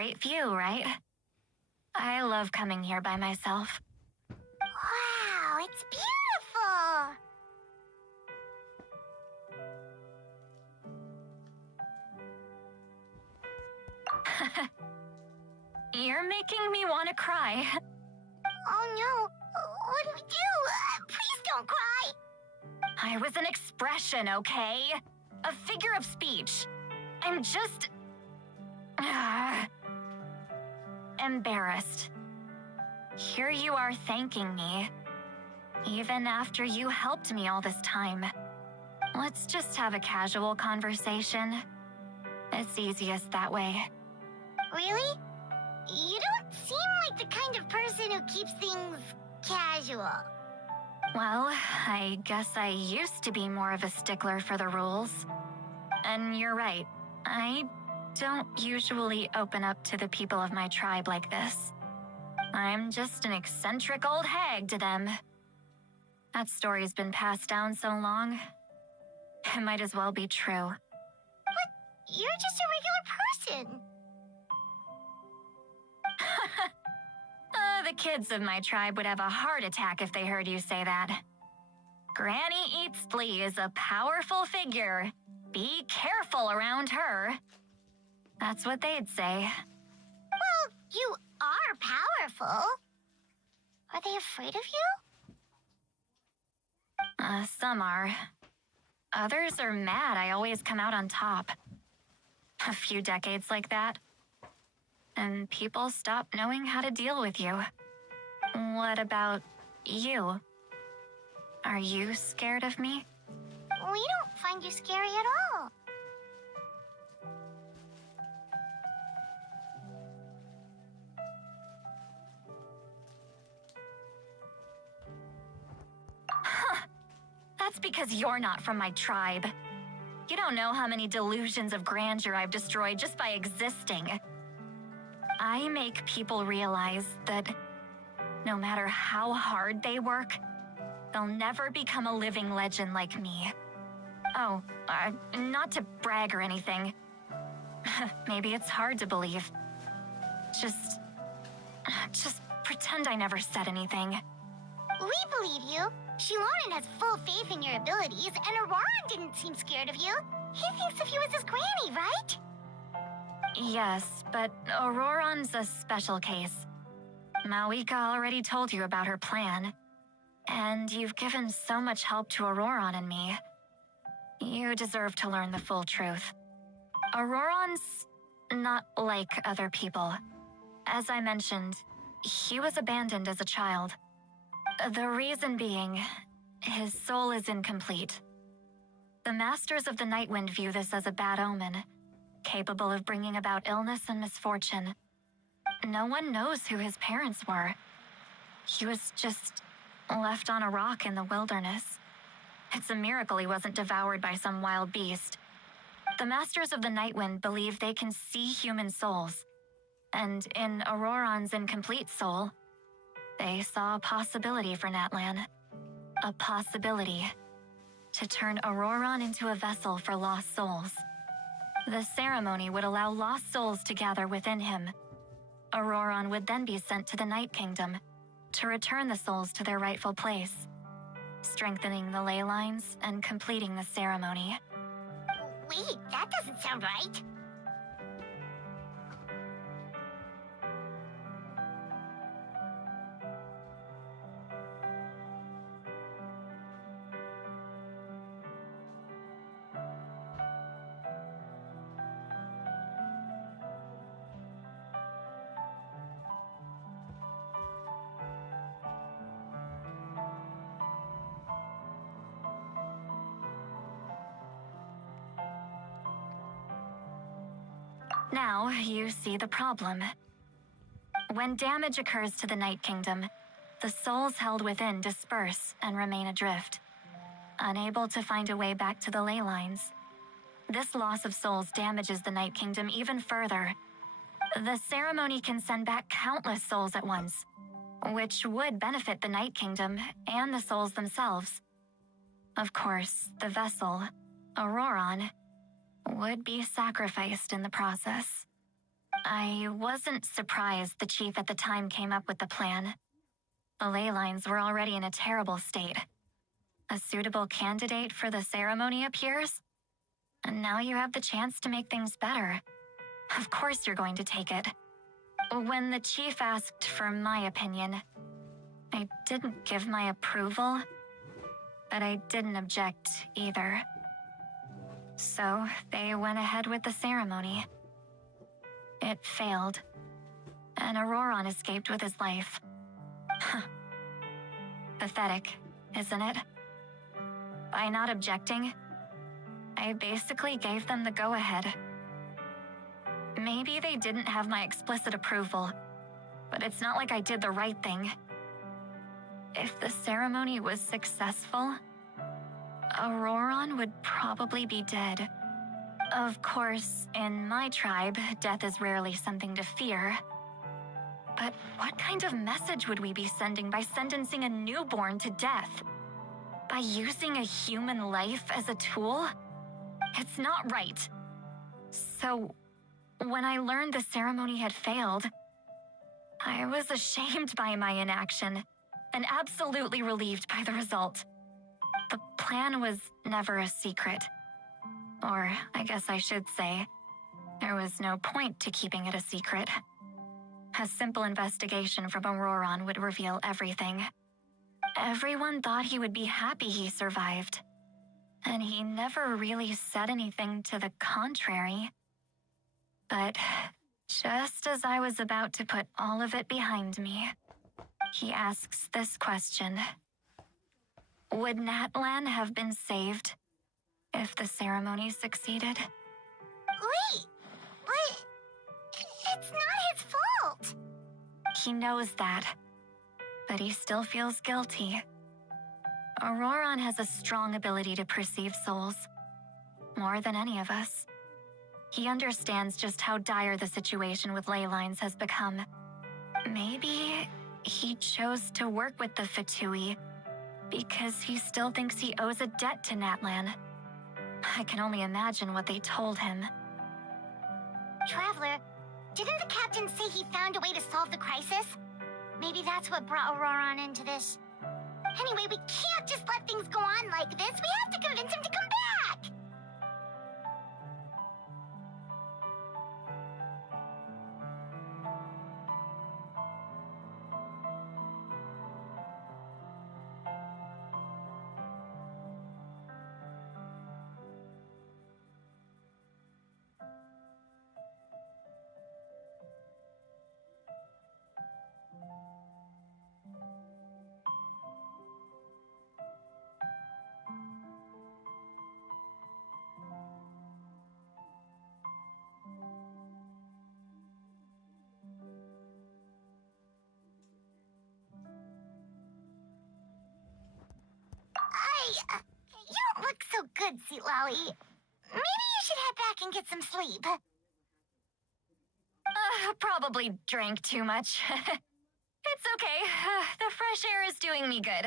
great view, right? I love coming here by myself. Wow, it's beautiful! You're making me want to cry. Oh no, what do we do? Please don't cry! I was an expression, okay? A figure of speech. I'm just... embarrassed. Here you are thanking me, even after you helped me all this time. Let's just have a casual conversation. It's easiest that way. Really? You don't seem like the kind of person who keeps things casual. Well, I guess I used to be more of a stickler for the rules. And you're right, I don't usually open up to the people of my tribe like this. I'm just an eccentric old hag to them. That story's been passed down so long, it might as well be true. But you're just a regular person. The kids of my tribe would have a heart attack if they heard you say that. Granny Eatsley is a powerful figure. Be careful around her. That's what they'd say. Well, you are powerful. Are they afraid of you? Some are. Others are mad I always come out on top. A few decades like that, and people stop knowing how to deal with you. What about you? Are you scared of me? We don't find you scary at all. That's because you're not from my tribe. You don't know how many delusions of grandeur I've destroyed just by existing. I make people realize that no matter how hard they work, they'll never become a living legend like me. Oh, not to brag or anything. Maybe it's hard to believe. Just pretend I never said anything. We believe you. Shilonen has full faith in your abilities, and Auroran didn't seem scared of you. He thinks of you as his granny, right? Yes, but Auroran's a special case. Mawika already told you about her plan. And you've given so much help to Auroran and me. You deserve to learn the full truth. Auroran's not like other people. As I mentioned, he was abandoned as a child. The reason being, his soul is incomplete. The Masters of the Nightwind view this as a bad omen, capable of bringing about illness and misfortune. No one knows who his parents were. He was just left on a rock in the wilderness. It's a miracle he wasn't devoured by some wild beast. The Masters of the Nightwind believe they can see human souls, and in Auroran's incomplete soul, they saw a possibility for Natlan. A possibility to turn Auroran into a vessel for lost souls. The ceremony would allow lost souls to gather within him. Auroran would then be sent to the Night Kingdom to return the souls to their rightful place, strengthening the ley lines and completing the ceremony. Wait, that doesn't sound right. Now you see the problem. When damage occurs to the Night Kingdom, the souls held within disperse and remain adrift, unable to find a way back to the ley lines. This loss of souls damages the Night Kingdom even further. The ceremony can send back countless souls at once, which would benefit the Night Kingdom and the souls themselves. Of course, the vessel, Auroran, would be sacrificed in the process. I wasn't surprised the chief at the time came up with the plan. The ley lines were already in a terrible state. A suitable candidate for the ceremony appears, and now you have the chance to make things better. Of course you're going to take it. When the chief asked for my opinion, I didn't give my approval, but I didn't object either. So they went ahead with the ceremony. It failed, and Auroron escaped with his life. Pathetic, isn't it? By not objecting, I basically gave them the go-ahead. Maybe they didn't have my explicit approval, but it's not like I did the right thing. If the ceremony was successful, Auroron would probably be dead. Of course, in my tribe, death is rarely something to fear. But what kind of message would we be sending by sentencing a newborn to death? By using a human life as a tool? It's not right. So, when I learned the ceremony had failed, I was ashamed by my inaction and absolutely relieved by the result. The plan was never a secret. Or, I guess I should say, there was no point to keeping it a secret. A simple investigation from Auroron would reveal everything. Everyone thought he would be happy he survived, and he never really said anything to the contrary. But just as I was about to put all of it behind me, he asks this question. Would Natlan have been saved if the ceremony succeeded? Wait, but it's not his fault. He knows that, but he still feels guilty. Auroron has a strong ability to perceive souls, more than any of us. He understands just how dire the situation with ley lines has become. Maybe he chose to work with the Fatui because he still thinks he owes a debt to Natlan. I can only imagine what they told him. Traveler, didn't the captain say he found a way to solve the crisis? Maybe that's what brought Auroron into this. Anyway, we can't just let things go on like this. We have to convince him to come back! You don't look so good, Seatlawi. Maybe you should head back and get some sleep. Probably drank too much. It's okay. The fresh air is doing me good.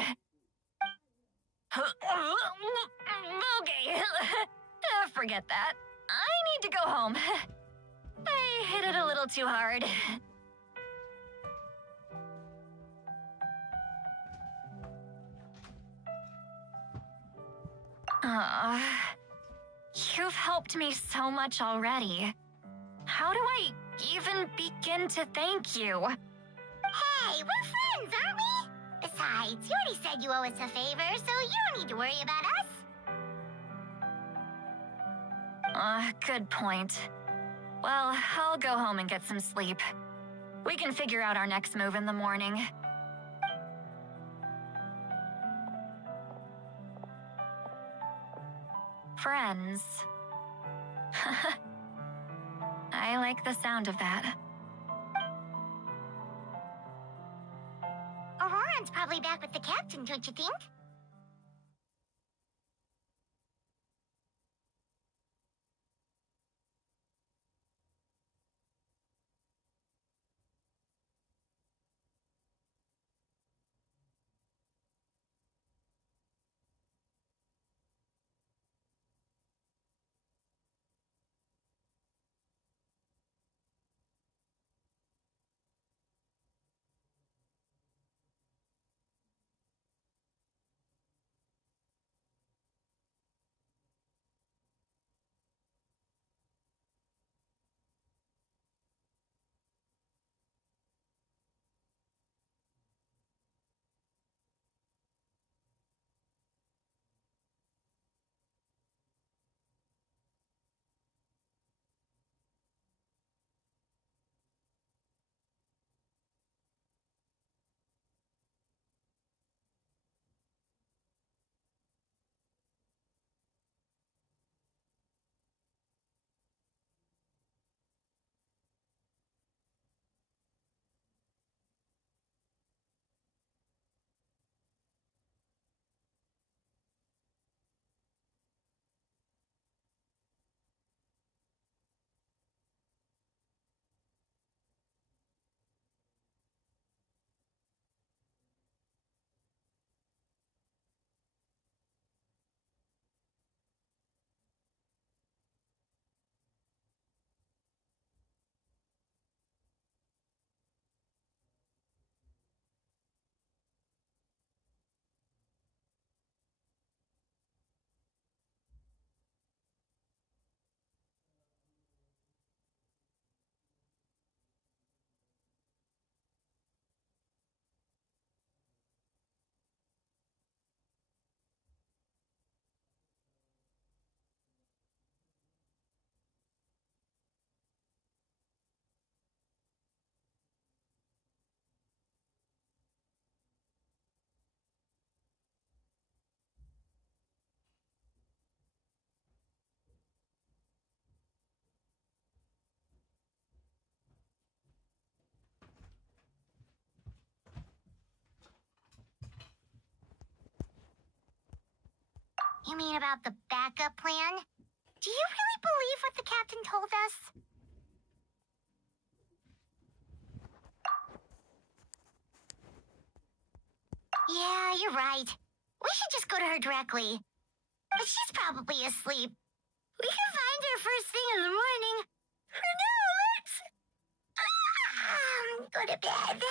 Okay. Forget that. I need to go home. I hit it a little too hard. You've helped me so much already. How do I even begin to thank you? Hey, we're friends, aren't we? Besides, you already said you owe us a favor, so you don't need to worry about us. Good point. Well, I'll go home and get some sleep. We can figure out our next move in the morning. Friends. I like the sound of that. Auroron's probably back with the captain, don't you think? You mean about the backup plan? Do you really believe what the captain told us? Yeah, you're right. We should just go to her directly. But she's probably asleep. We can find her first thing in the morning. For now, let's go to bed.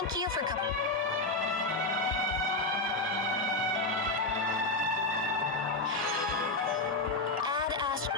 Thank you for coming. Add Ast.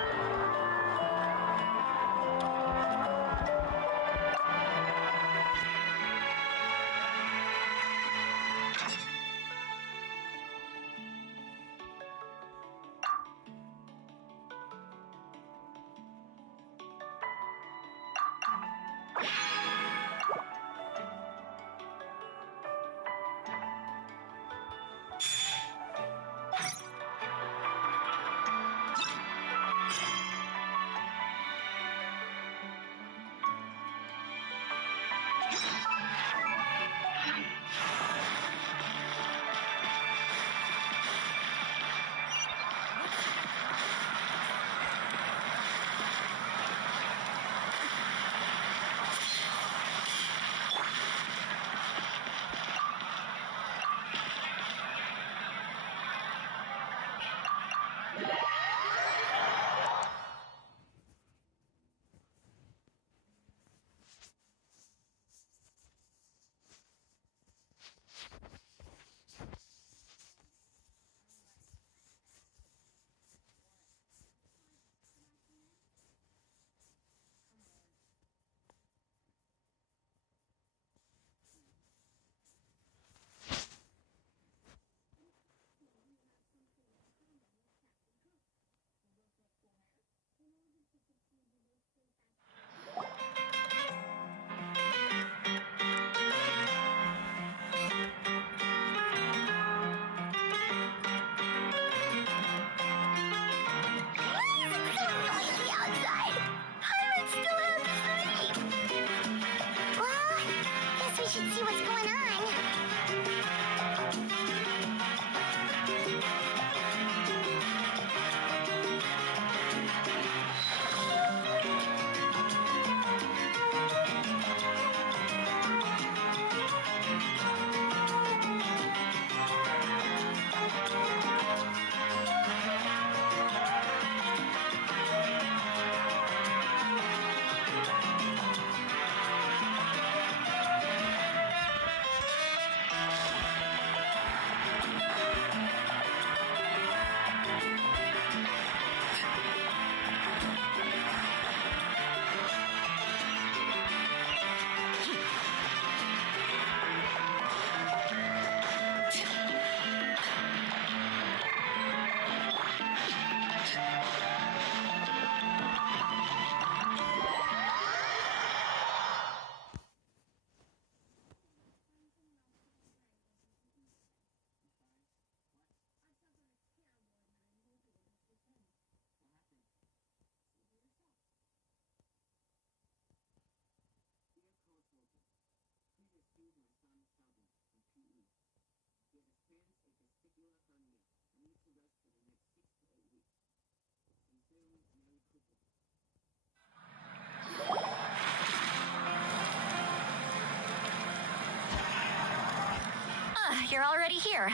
you're already here.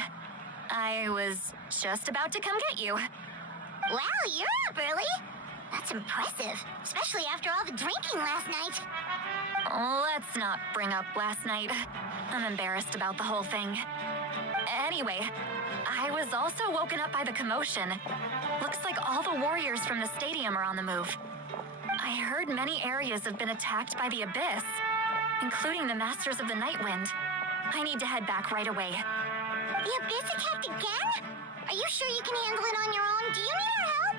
I was just about to come get you. Wow, you're up early. That's impressive, especially after all the drinking last night. Let's not bring up last night. I'm embarrassed about the whole thing. Anyway, I was also woken up by the commotion. Looks like all the warriors from the stadium are on the move. I heard many areas have been attacked by the Abyss, including the Masters of the Nightwind. I need to head back right away. The Abyss attacked again? Are you sure you can handle it on your own? Do you need our help?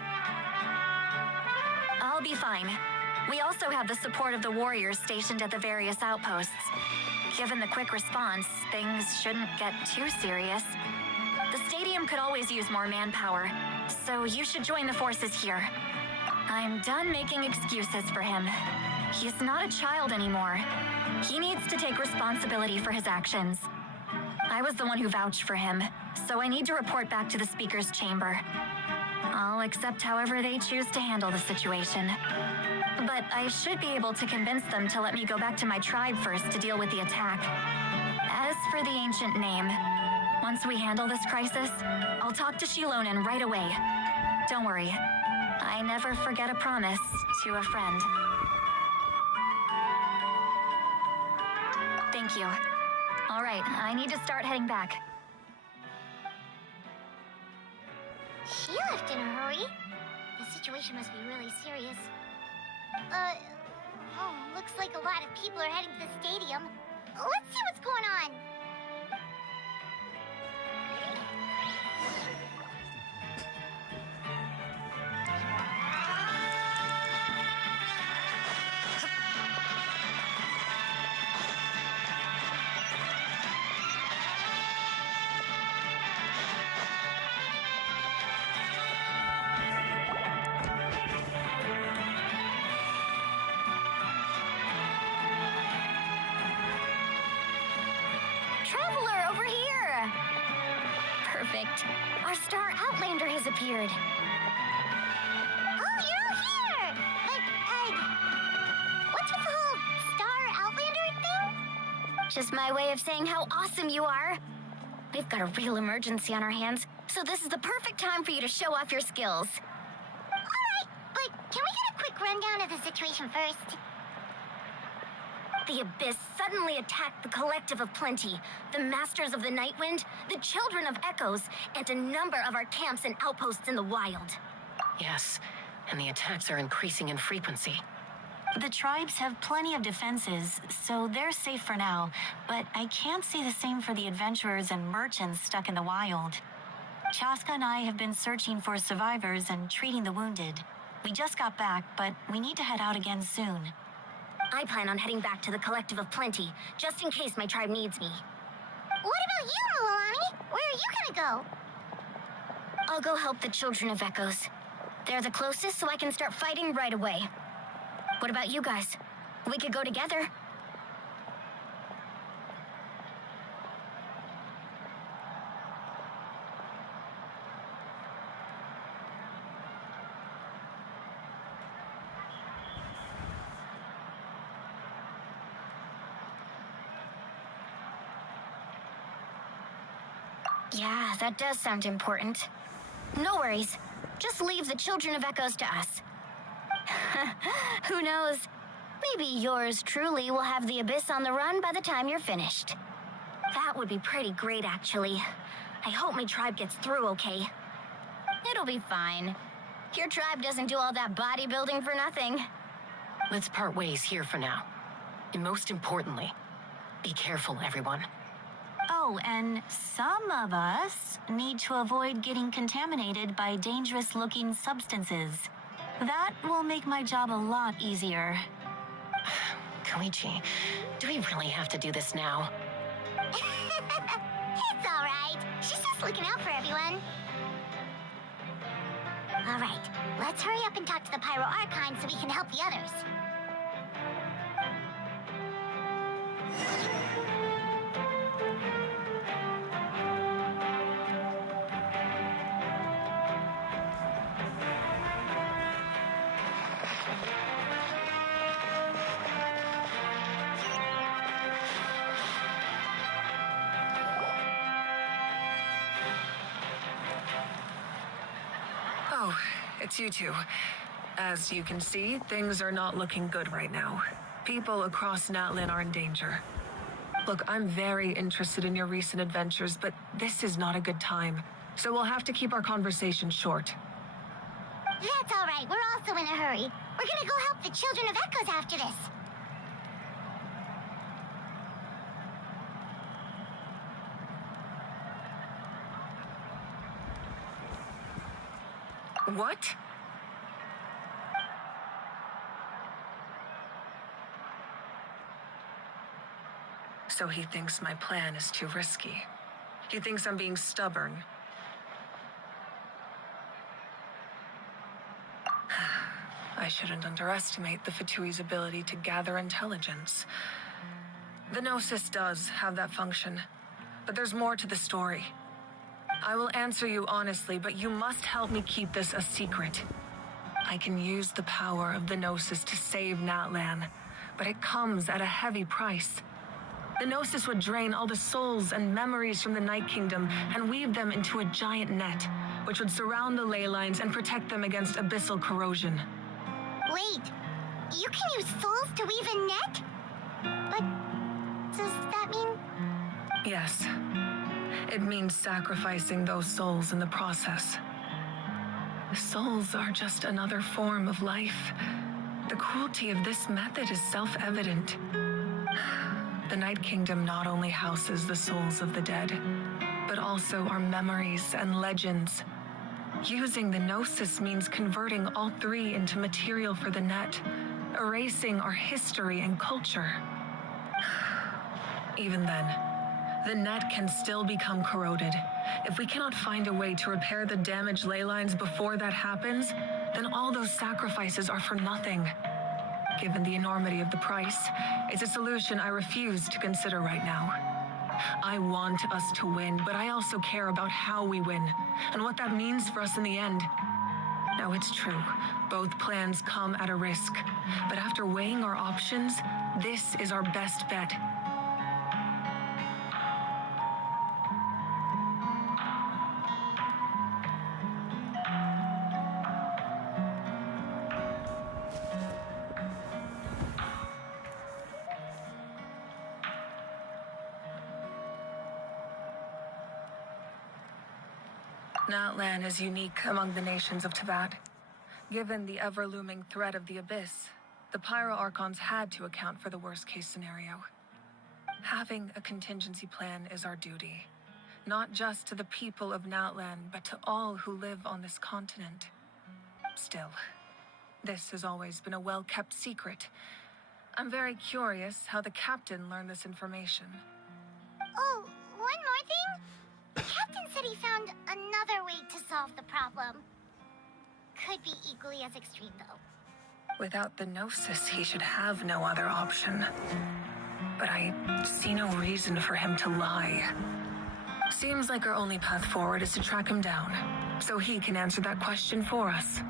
I'll be fine. We also have the support of the warriors stationed at the various outposts. Given the quick response, things shouldn't get too serious. The stadium could always use more manpower, so you should join the forces here. I'm done making excuses for him. He's not a child anymore. He needs to take responsibility for his actions. I was the one who vouched for him, so I need to report back to the Speaker's chamber. I'll accept however they choose to handle the situation. But I should be able to convince them to let me go back to my tribe first to deal with the attack. As for the ancient name, once we handle this crisis, I'll talk to Shilonen right away. Don't worry, I never forget a promise to a friend. Thank you. All right, I need to start heading back. She left in a hurry. The situation must be really serious. Looks like a lot of people are heading to the stadium. Let's see what's going on. Traveler, over here! Perfect. Our star Outlander has appeared. Oh, you're all here! But, what's with the whole Star Outlander thing? Just my way of saying how awesome you are. We've got a real emergency on our hands, so this is the perfect time for you to show off your skills. Alright, but can we get a quick rundown of the situation first? The Abyss suddenly attacked the Collective of Plenty, the Masters of the Nightwind, the Children of Echoes, and a number of our camps and outposts in the wild. Yes, and the attacks are increasing in frequency. The tribes have plenty of defenses, so they're safe for now, but I can't say the same for the adventurers and merchants stuck in the wild. Chaska and I have been searching for survivors and treating the wounded. We just got back, but we need to head out again soon. I plan on heading back to the Collective of Plenty, just in case my tribe needs me. What about you, Mualani? Where are you gonna go? I'll go help the Children of Echoes. They're the closest, so I can start fighting right away. What about you guys? We could go together. Yeah, that does sound important. No worries. Just leave the Children of Echoes to us. Who knows? Maybe yours truly will have the Abyss on the run by the time you're finished. That would be pretty great, actually. I hope my tribe gets through okay. It'll be fine. Your tribe doesn't do all that bodybuilding for nothing. Let's part ways here for now. And most importantly, be careful, everyone. Oh, and some of us need to avoid getting contaminated by dangerous-looking substances. That will make my job a lot easier. Koichi, do we really have to do this now? It's alright. She's just looking out for everyone. Alright, let's hurry up and talk to the Pyro Archon so we can help the others. Oh, it's you two. As you can see, things are not looking good right now. People across Natlan are in danger. Look, I'm very interested in your recent adventures, but this is not a good time. So we'll have to keep our conversation short. That's all right. We're also in a hurry. We're gonna go help the Children of Echoes after this. What? So he thinks my plan is too risky. He thinks I'm being stubborn. I shouldn't underestimate the Fatui's ability to gather intelligence. The Gnosis does have that function, but there's more to the story. I will answer you honestly, but you must help me keep this a secret. I can use the power of the Gnosis to save Natlan, but it comes at a heavy price. The Gnosis would drain all the souls and memories from the Night Kingdom and weave them into a giant net, which would surround the ley lines and protect them against abyssal corrosion. Wait, you can use souls to weave a net? But does that mean... Yes. It means sacrificing those souls in the process. Souls are just another form of life. The cruelty of this method is self-evident. The Night Kingdom not only houses the souls of the dead, but also our memories and legends. Using the Gnosis means converting all three into material for the net, erasing our history and culture. Even then, the net can still become corroded. If we cannot find a way to repair the damaged ley lines before that happens, then all those sacrifices are for nothing. Given the enormity of the price, it's a solution I refuse to consider right now. I want us to win, but I also care about how we win, and what that means for us in the end. Now, it's true, both plans come at a risk, but after weighing our options, this is our best bet. Natlan is unique among the nations of Teyvat. Given the ever-looming threat of the Abyss, the Pyro-Archons had to account for the worst-case scenario. Having a contingency plan is our duty, not just to the people of Natlan, but to all who live on this continent. Still, this has always been a well-kept secret. I'm very curious how the captain learned this information. Oh, one more thing? The captain said he found another way to solve the problem. Could be equally as extreme, though. Without the Gnosis, he should have no other option. But I see no reason for him to lie. Seems like our only path forward is to track him down, so he can answer that question for us.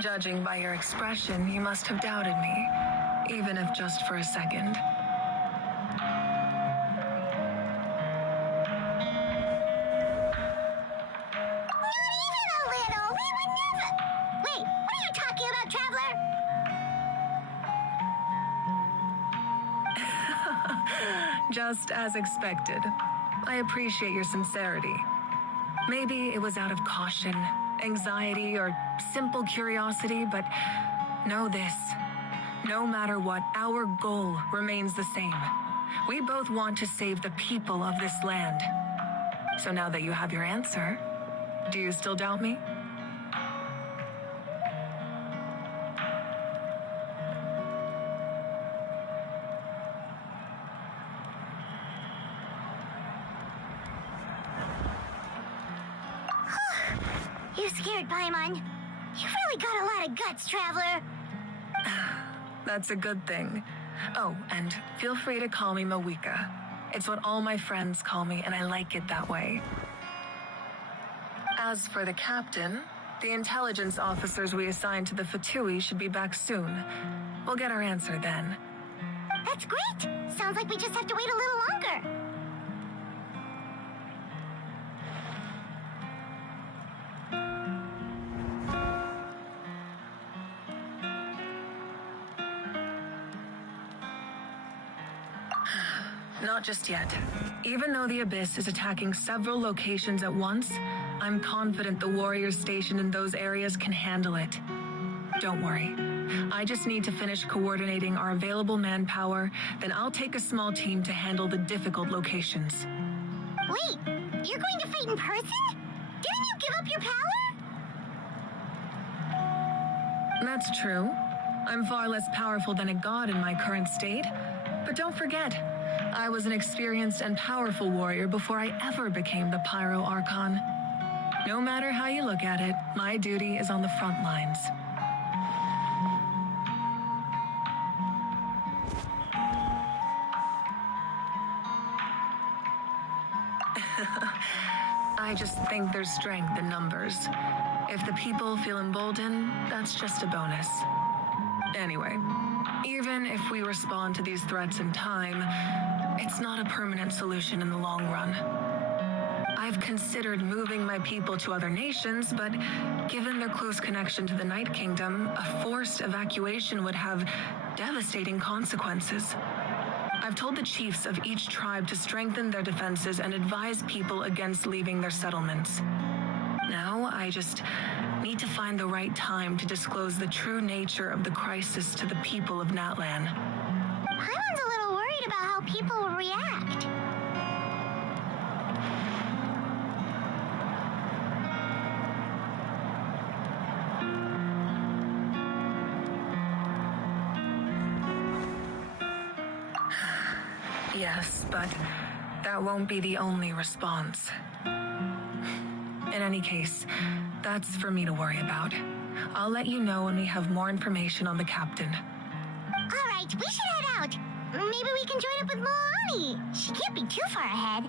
Judging by your expression, you must have doubted me, even if just for a second. Not even a little! We would never... Wait, what are you talking about, Traveler? Just as expected. I appreciate your sincerity. Maybe it was out of caution, anxiety, or simple curiosity, but know this. No matter what, our goal remains the same. We both want to save the people of this land. So now that you have your answer, do you still doubt me? You scared, Paimon? You've really got a lot of guts, Traveler. That's a good thing. Oh, and feel free to call me Mawika. It's what all my friends call me, and I like it that way. As for the captain, the intelligence officers we assigned to the Fatui should be back soon. We'll get our answer then. That's great! Sounds like we just have to wait a little longer. Not just yet. Even though the Abyss is attacking several locations at once, I'm confident the warriors stationed in those areas can handle it. Don't worry. I just need to finish coordinating our available manpower, then I'll take a small team to handle the difficult locations. Wait, you're going to fight in person? Didn't you give up your power? That's true. I'm far less powerful than a god in my current state. But don't forget, I was an experienced and powerful warrior before I ever became the Pyro Archon. No matter how you look at it, my duty is on the front lines. I just think there's strength in numbers. If the people feel emboldened, that's just a bonus. Anyway, even if we respond to these threats in time, it's not a permanent solution in the long run. I've considered moving my people to other nations, but given their close connection to the Night Kingdom, a forced evacuation would have devastating consequences. I've told the chiefs of each tribe to strengthen their defenses and advise people against leaving their settlements. Now, I just need to find the right time to disclose the true nature of the crisis to the people of Natlan. Paimon's a little worried about how people will react. Yes, but that won't be the only response. In any case, that's for me to worry about. I'll let you know when we have more information on the captain. All right, we should head out. Maybe we can join up with Milani. She can't be too far ahead.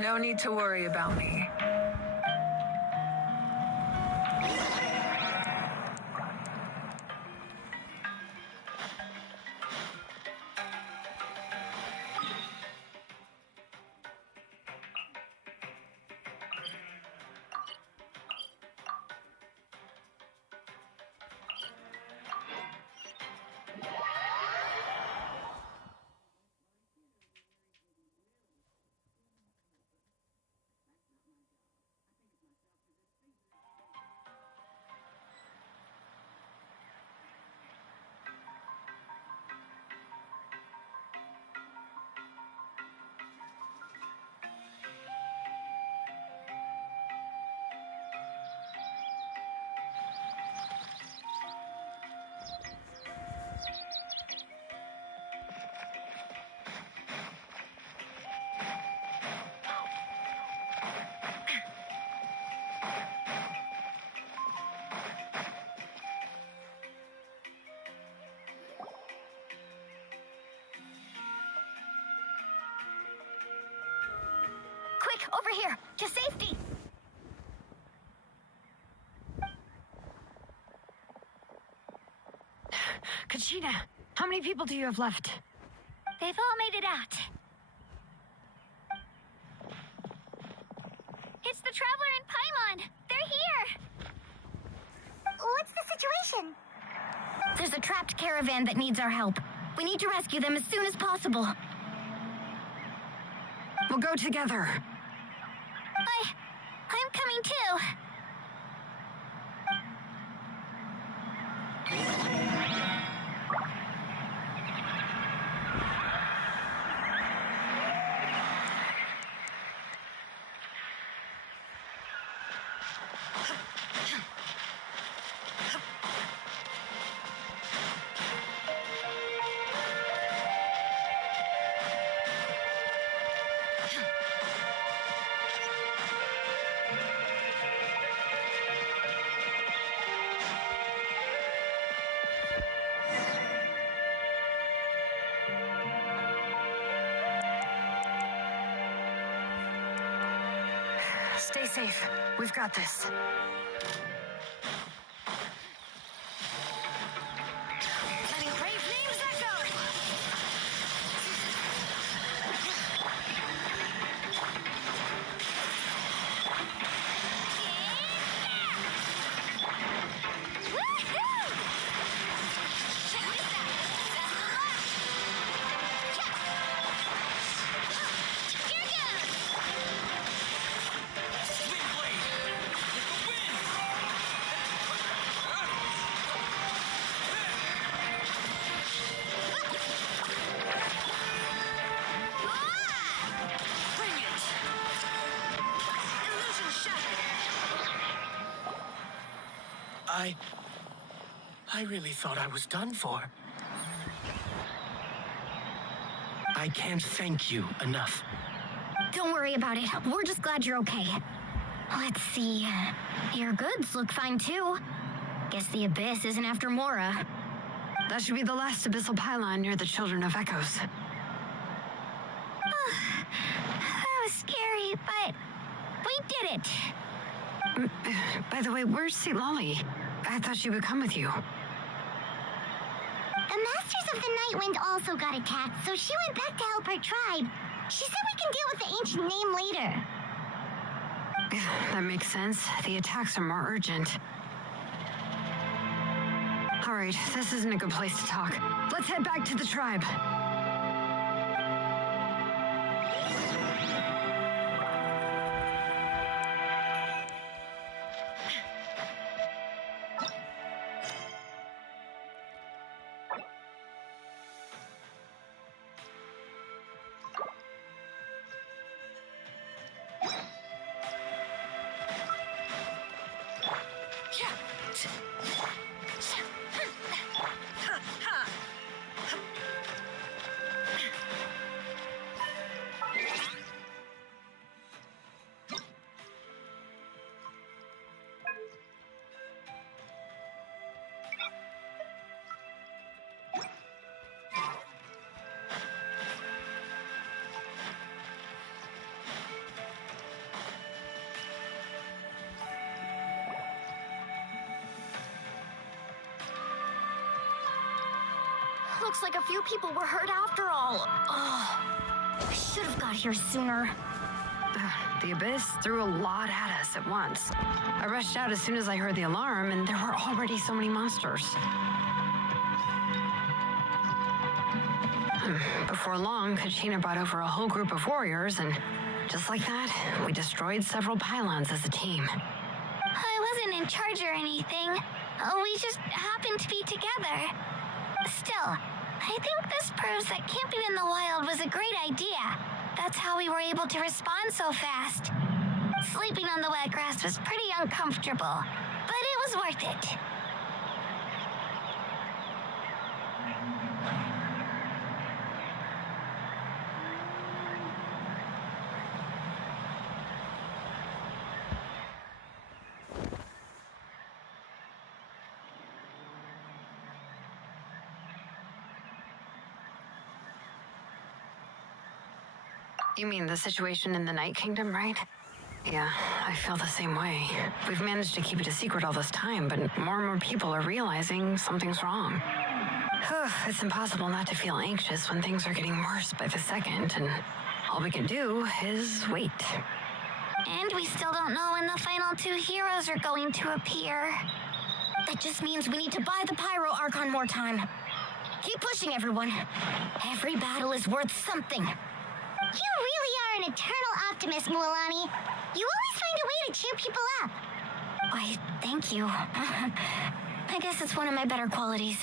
No need to worry about me. Quick, over here, to safety. Kachina, how many people do you have left? They've all made it out. It's the Traveler and Paimon. They're here. What's the situation? There's a trapped caravan that needs our help. We need to rescue them as soon as possible. We'll go together. I'm coming too. Stay safe. We've got this. Letting brave names echo! I really thought I was done for. I can't thank you enough. Don't worry about it. We're just glad you're okay. Let's see. Your goods look fine too. Guess the Abyss isn't after Mora. That should be the last abyssal pylon near the Children of Echoes. That was scary, but we did it. By the way, where's St. Lolly? I thought she would come with you. The Masters of the Night Wind also got attacked, so she went back to help her tribe. She said we can deal with the ancient name later. That makes sense. The attacks are more urgent. All right, this isn't a good place to talk. Let's head back to the tribe. Looks like a few people were hurt after all. Oh, we should have got here sooner. The Abyss threw a lot at us at once. I rushed out as soon as I heard the alarm, and there were already so many monsters. Before long, Kachina brought over a whole group of warriors, and just like that, we destroyed several pylons as a team. I wasn't in charge or anything. We just happened to be together. Still, I think this proves that camping in the wild was a great idea. That's how we were able to respond so fast. Sleeping on the wet grass was pretty uncomfortable, but it was worth it. You mean the situation in the Night Kingdom, right? Yeah, I feel the same way. We've managed to keep it a secret all this time, but more and more people are realizing something's wrong. It's impossible not to feel anxious when things are getting worse by the second, and all we can do is wait. And we still don't know when the final two heroes are going to appear. That just means we need to buy the Pyro Archon more time. Keep pushing, everyone. Every battle is worth something. You really are an eternal optimist, Mualani. You always find a way to cheer people up. Why, thank you. I guess it's one of my better qualities.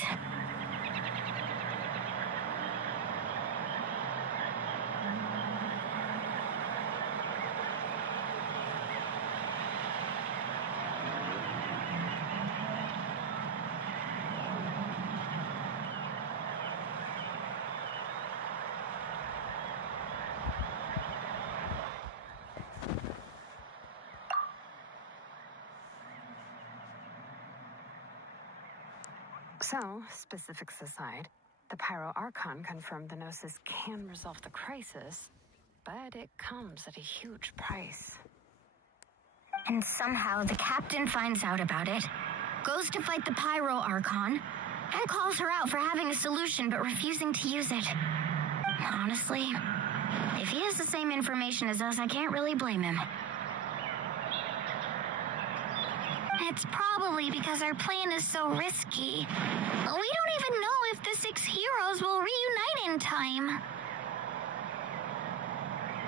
So, specifics aside, the Pyro Archon confirmed the Gnosis can resolve the crisis, but it comes at a huge price. And somehow the captain finds out about it, goes to fight the Pyro Archon, and calls her out for having a solution but refusing to use it. Honestly, if he has the same information as us, I can't really blame him. It's probably because our plan is so risky. We don't even know if the 6 heroes will reunite in time.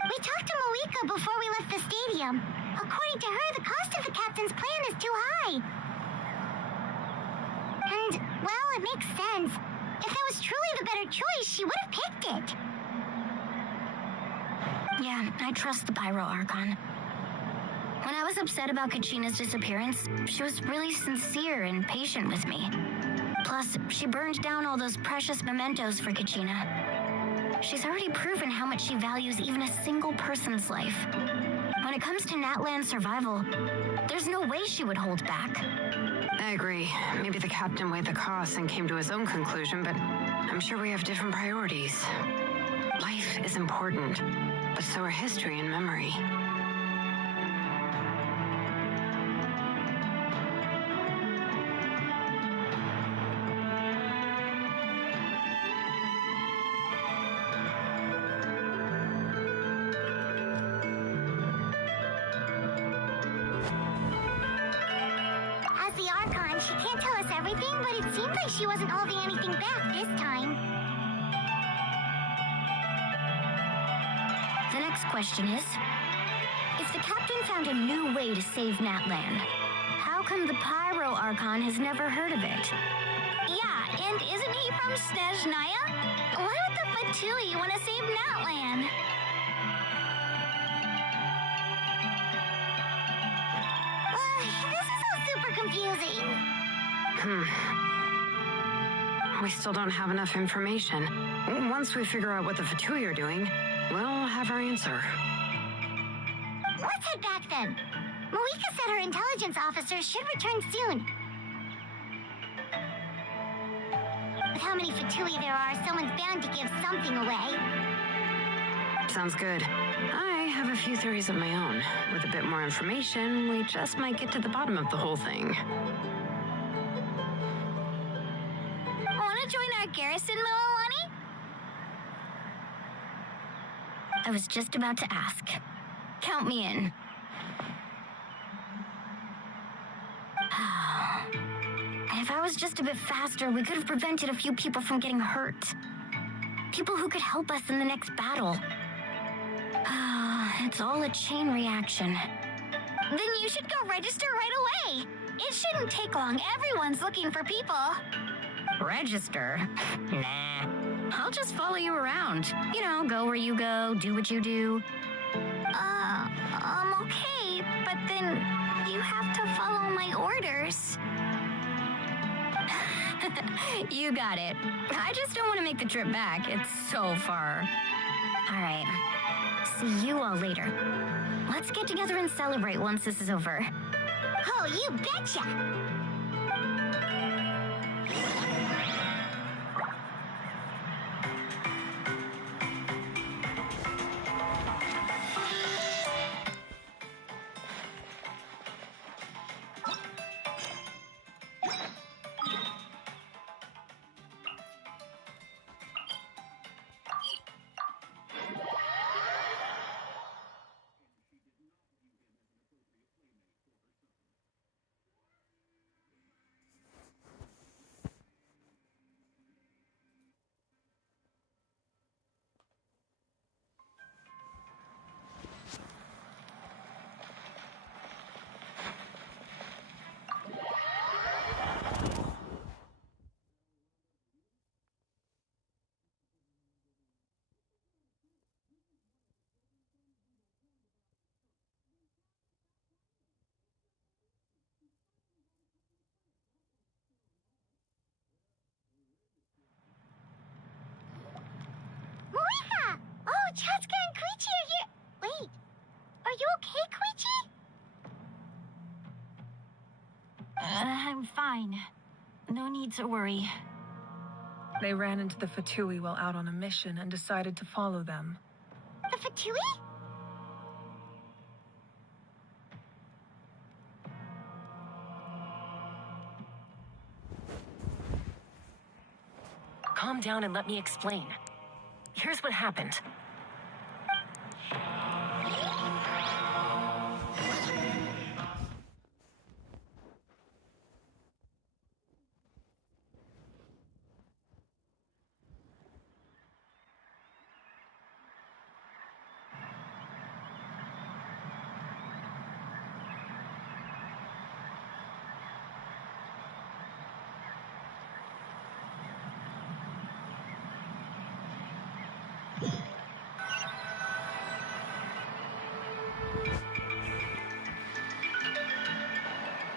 We talked to Moika before we left the stadium. According to her, the cost of the captain's plan is too high. And, well, it makes sense. If that was truly the better choice, she would have picked it. Yeah, I trust the Pyro Archon. When I was upset about Kachina's disappearance, she was really sincere and patient with me. Plus, she burned down all those precious mementos for Kachina. She's already proven how much she values even a single person's life. When it comes to Natlan's survival, there's no way she would hold back. I agree. Maybe the captain weighed the costs and came to his own conclusion, but I'm sure we have different priorities. Life is important, but so are history and memory. She can't tell us everything, but it seemed like she wasn't holding anything back this time. The next question is, if the captain found a new way to save Natlan, how come the Pyro Archon has never heard of it? Yeah, and isn't he from Snezhnaya? Why would the Fatui want to save Natlan? This is all super confusing. We still don't have enough information. Once we figure out what the Fatui are doing, we'll have our answer. Let's head back then. Moika said her intelligence officer should return soon. With how many Fatui there are, someone's bound to give something away. Sounds good. I have a few theories of my own. With a bit more information, we just might get to the bottom of the whole thing. Want to join our garrison, Mililani? I was just about to ask. Count me in. If I was just a bit faster, we could have prevented a few people from getting hurt. People who could help us in the next battle. It's all a chain reaction. Then you should go register right away. It shouldn't take long. Everyone's looking for people. Register? Nah. I'll just follow you around. You know, go where you go, do what you do. Okay, but then you have to follow my orders. You got it. I just don't want to make the trip back. It's so far. All right. See you all later. Let's get together and celebrate once this is over. Oh, you betcha! Chaska and Koichi are here. Wait, are you okay, Koichi? I'm fine. No need to worry. They ran into the Fatui while out on a mission and decided to follow them. The Fatui? calm down and let me explain. Here's what happened.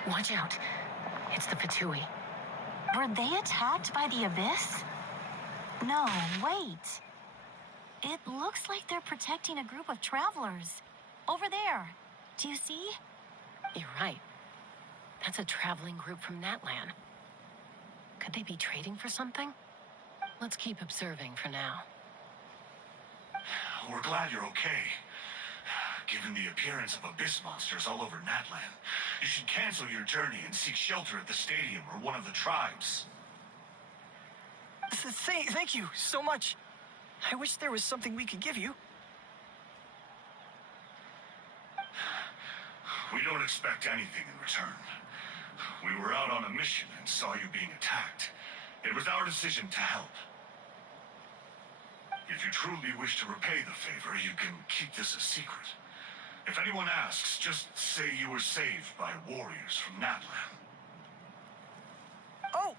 Watch out. It's the Fatui. Were they attacked by the Abyss? No, wait. It looks like they're protecting a group of travelers. Over there. Do you see? You're right. That's a traveling group from Natlan. Could they be trading for something? Let's keep observing for now. We're glad you're okay. Given the appearance of abyss monsters all over Natlan, you should cancel your journey and seek shelter at the stadium or one of the tribes. Thank you so much. I wish there was something we could give you. We don't expect anything in return. We were out on a mission and saw you being attacked. It was our decision to help. If you truly wish to repay the favor, you can keep this a secret. If anyone asks, just say you were saved by warriors from Natlan. Oh,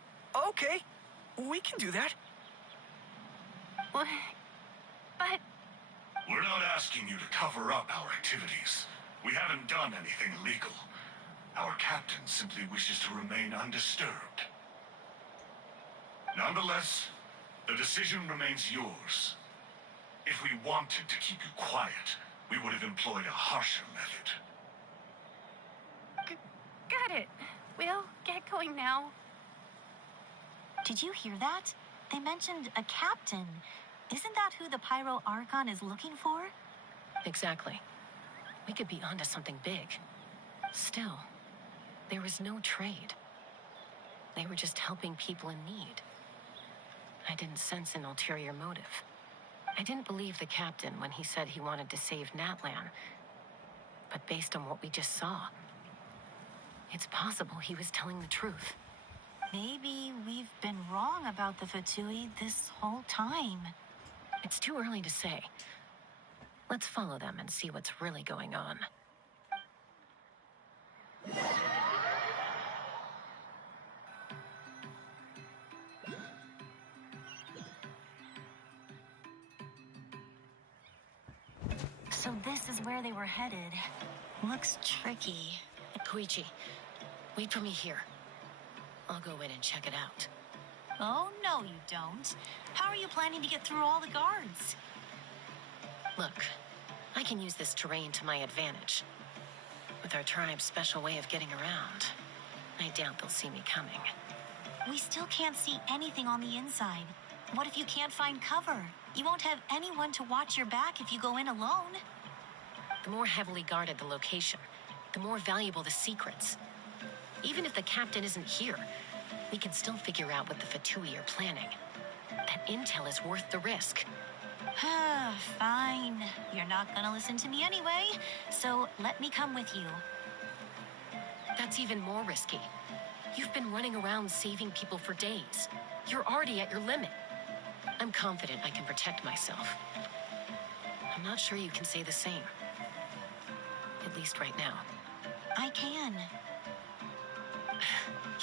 okay. We can do that. What? But... We're not asking you to cover up our activities. We haven't done anything illegal. Our captain simply wishes to remain undisturbed. Nonetheless, the decision remains yours. If we wanted to keep you quiet, we would have employed a harsher method. Got it. We'll get going now. Did you hear that? They mentioned a captain. Isn't that who the Pyro Archon is looking for? Exactly. We could be onto something big. Still, there was no trade. They were just helping people in need. I didn't sense an ulterior motive. I didn't believe the captain when he said he wanted to save Natlan. But based on what we just saw, it's possible he was telling the truth. Maybe we've been wrong about the Fatui this whole time. It's too early to say. Let's follow them and see what's really going on. So this is where they were headed. Looks tricky. Koichi, wait for me here. I'll go in and check it out. Oh, no, you don't. How are you planning to get through all the guards? Look, I can use this terrain to my advantage. With our tribe's special way of getting around, I doubt they'll see me coming. We still can't see anything on the inside. What if you can't find cover? You won't have anyone to watch your back if you go in alone. The more heavily guarded the location, the more valuable the secrets. Even if the captain isn't here, we can still figure out what the Fatui are planning. That intel is worth the risk. Fine. You're not gonna listen to me anyway, so let me come with you. That's even more risky. You've been running around saving people for days. You're already at your limit. I'm confident I can protect myself. I'm not sure you can say the same. At least right now. I can.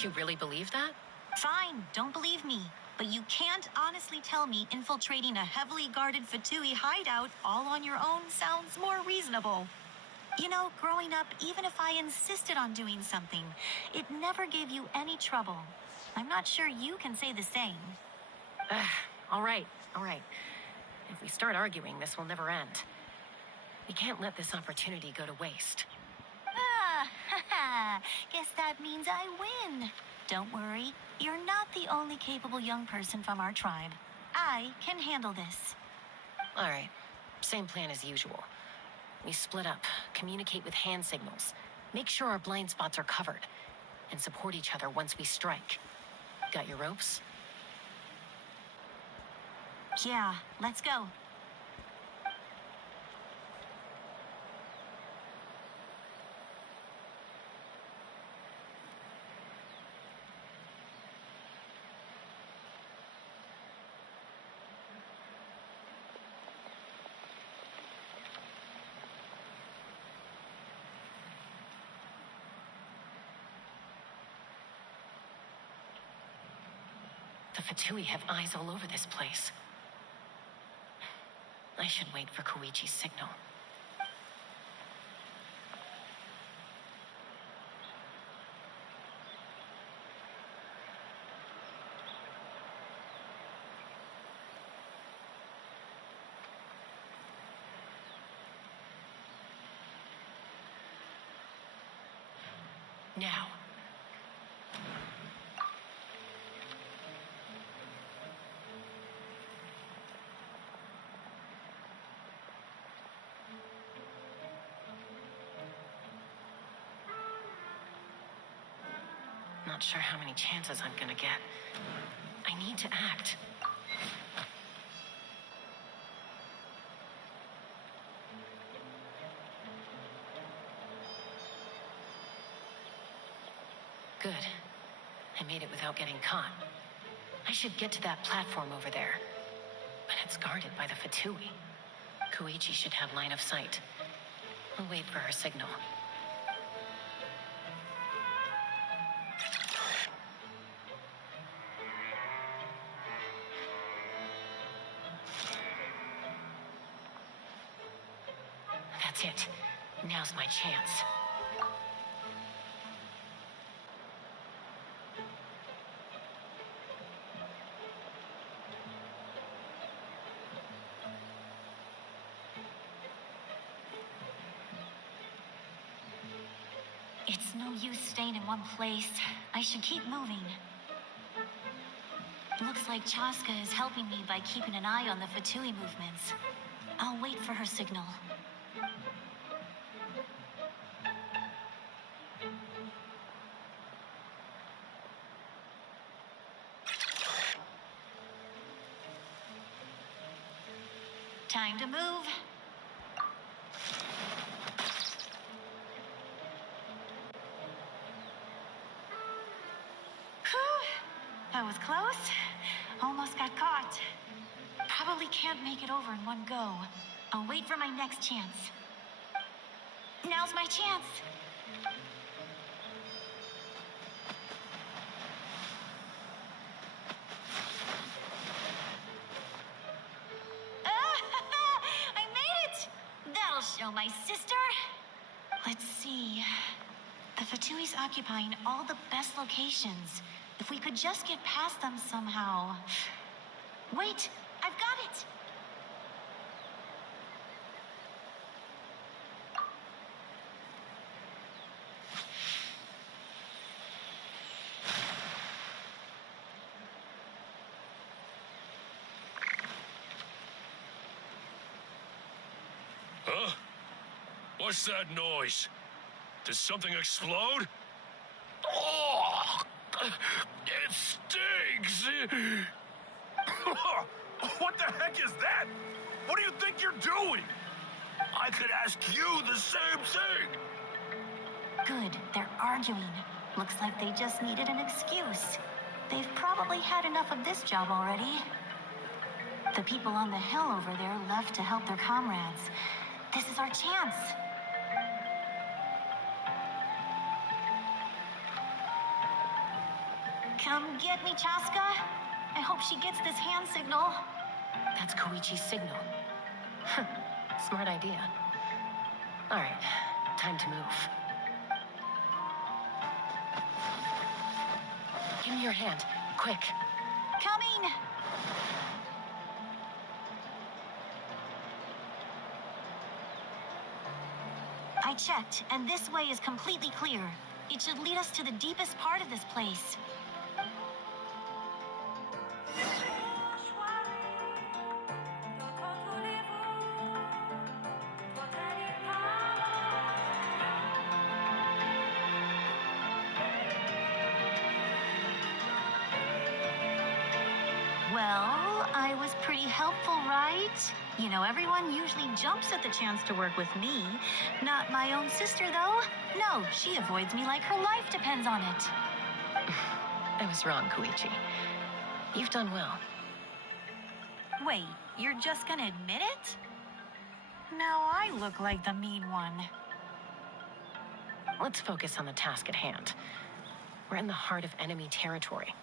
You really believe that? Fine, don't believe me. But you can't honestly tell me infiltrating a heavily guarded Fatui hideout all on your own sounds more reasonable. You know, growing up, even if I insisted on doing something, it never gave you any trouble. I'm not sure you can say the same. All right. If we start arguing, this will never end. We can't let this opportunity go to waste. Guess that means I win. Don't worry, you're not the only capable young person from our tribe. I can handle this. All right, same plan as usual. We split up, communicate with hand signals, make sure our blind spots are covered, and support each other once we strike. Got your ropes? Yeah, let's go. The Fatui have eyes all over this place. I should wait for Koichi's signal. Now. Not sure how many chances I'm gonna get. I need to act. Good. I made it without getting caught. I should get to that platform over there. But it's guarded by the Fatui. Koichi should have line of sight. I'll wait for her signal. That's it. Now's my chance. It's no use staying in one place. I should keep moving. Looks like Chaska is helping me by keeping an eye on the Fatui movements. I'll wait for her signal. Time to move. That was close. Almost got caught. Probably can't make it over in one go. I'll wait for my next chance. Now's my chance. I made it! That'll show my sister. Let's see. The Fatui's occupying all the best locations. If we could just get past them somehow. Wait, I've got it! Huh? What's that noise? Did something explode? Oh! It stinks! What the heck is that? What do you think you're doing? I could ask you the same thing. Good, they're arguing. Looks like they just needed an excuse. They've probably had enough of this job already. The people on the hill over there left to help their comrades. This is our chance. Come get me, Chaska. I hope she gets this hand signal. That's Koichi's signal. Smart idea. All right, time to move. Give me your hand, quick. Coming! I checked, and this way is completely clear. It should lead us to the deepest part of this place. Well, I was pretty helpful, right? You know, everyone usually jumps at the chance to work with me. Not my own sister, though. No, she avoids me like her life depends on it. I was wrong, Koichi. You've done well. Wait, you're just gonna admit it? Now I look like the mean one. Let's focus on the task at hand. We're in the heart of enemy territory.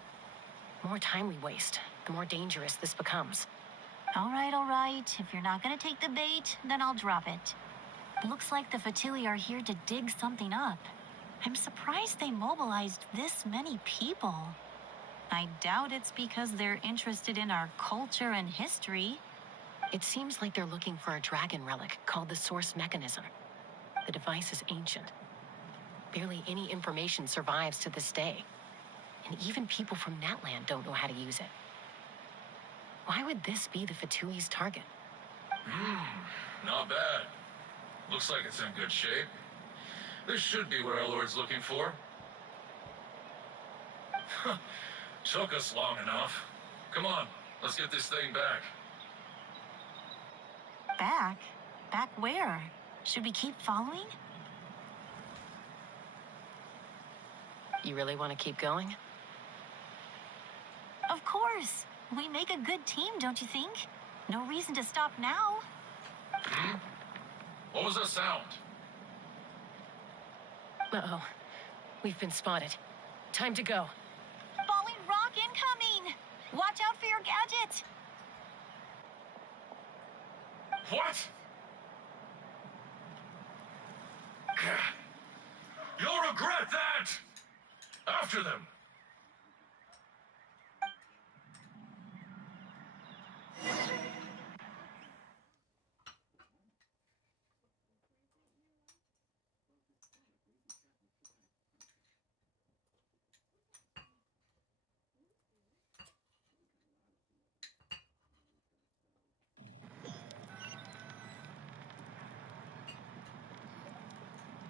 The more time we waste, the more dangerous this becomes. All right. If you're not gonna take the bait, then I'll drop it. Looks like the Fatui are here to dig something up. I'm surprised they mobilized this many people. I doubt it's because they're interested in our culture and history. It seems like they're looking for a dragon relic called the Source Mechanism. The device is ancient. Barely any information survives to this day. And even people from Natland don't know how to use it. Why would this be the Fatui's target? Not bad. Looks like it's in good shape. This should be what our Lord's looking for. Took us long enough. Come on, let's get this thing back. Back? Back where? Should we keep following? You really want to keep going? Of course. We make a good team, don't you think? No reason to stop now. What was that sound? Uh-oh. We've been spotted. Time to go. Falling rock incoming! Watch out for your gadget! What? You'll regret that! After them!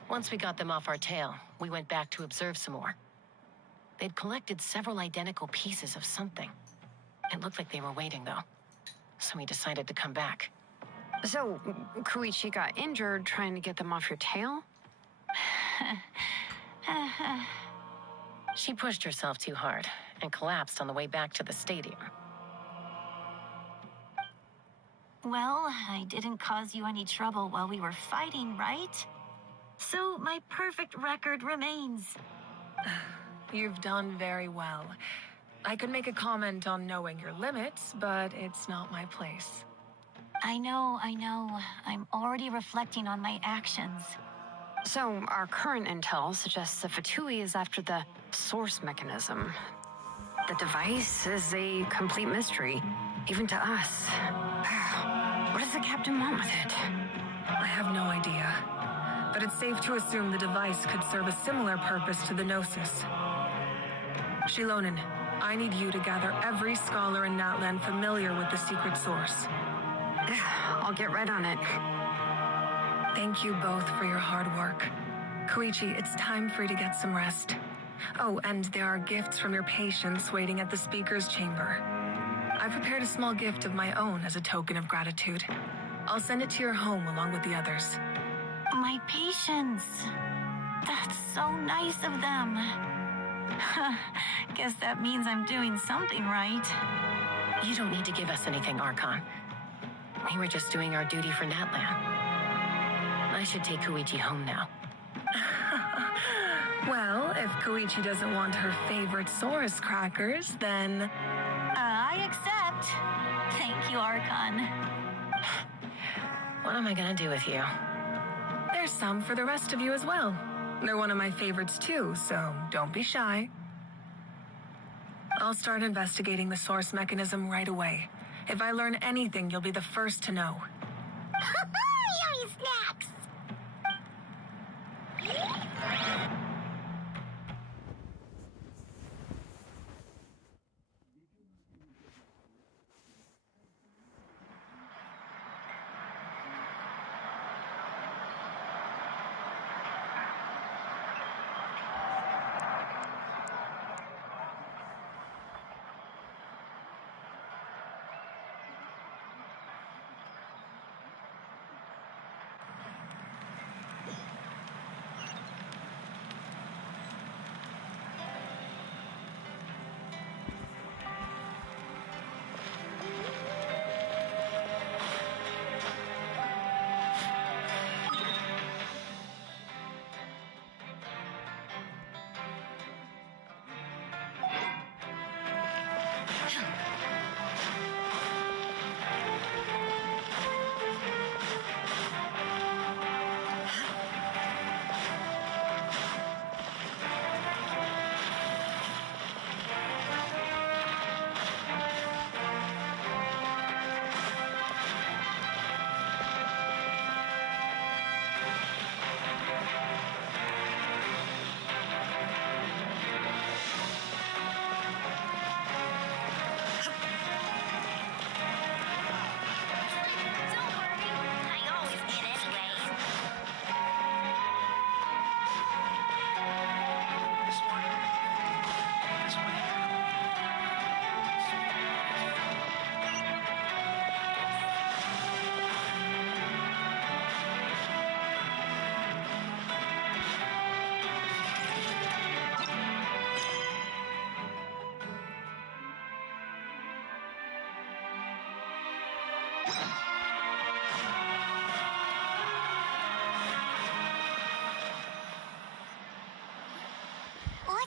Once we got them off our tail, we went back to observe some more. They'd collected several identical pieces of something. It looked like they were waiting, though. So we decided to come back. So, Koichi got injured trying to get them off your tail? She pushed herself too hard and collapsed on the way back to the stadium. Well, I didn't cause you any trouble while we were fighting, right? So my perfect record remains. You've done very well. I could make a comment on knowing your limits, but it's not my place. I know. I'm already reflecting on my actions. So, our current intel suggests the Fatui is after the source mechanism. The device is a complete mystery, even to us. What does the captain want with it? I have no idea. But it's safe to assume the device could serve a similar purpose to the Gnosis. Shilonen, I need you to gather every scholar in Natland familiar with the secret source. I'll get right on it. Thank you both for your hard work. Koichi, it's time for you to get some rest. Oh, and there are gifts from your patients waiting at the speaker's chamber. I prepared a small gift of my own as a token of gratitude. I'll send it to your home along with the others. My patience. That's so nice of them. Guess that means I'm doing something right. You don't need to give us anything, Archon. We were just doing our duty for Natland. I should take Koichi home now. Well, if Koichi doesn't want her favorite Saurus crackers, then... I accept. Thank you, Archon. What am I gonna do with you? There's some for the rest of you as well. They're one of my favorites too, so don't be shy. I'll start investigating the source mechanism right away. If I learn anything, you'll be the first to know. Yummy snacks!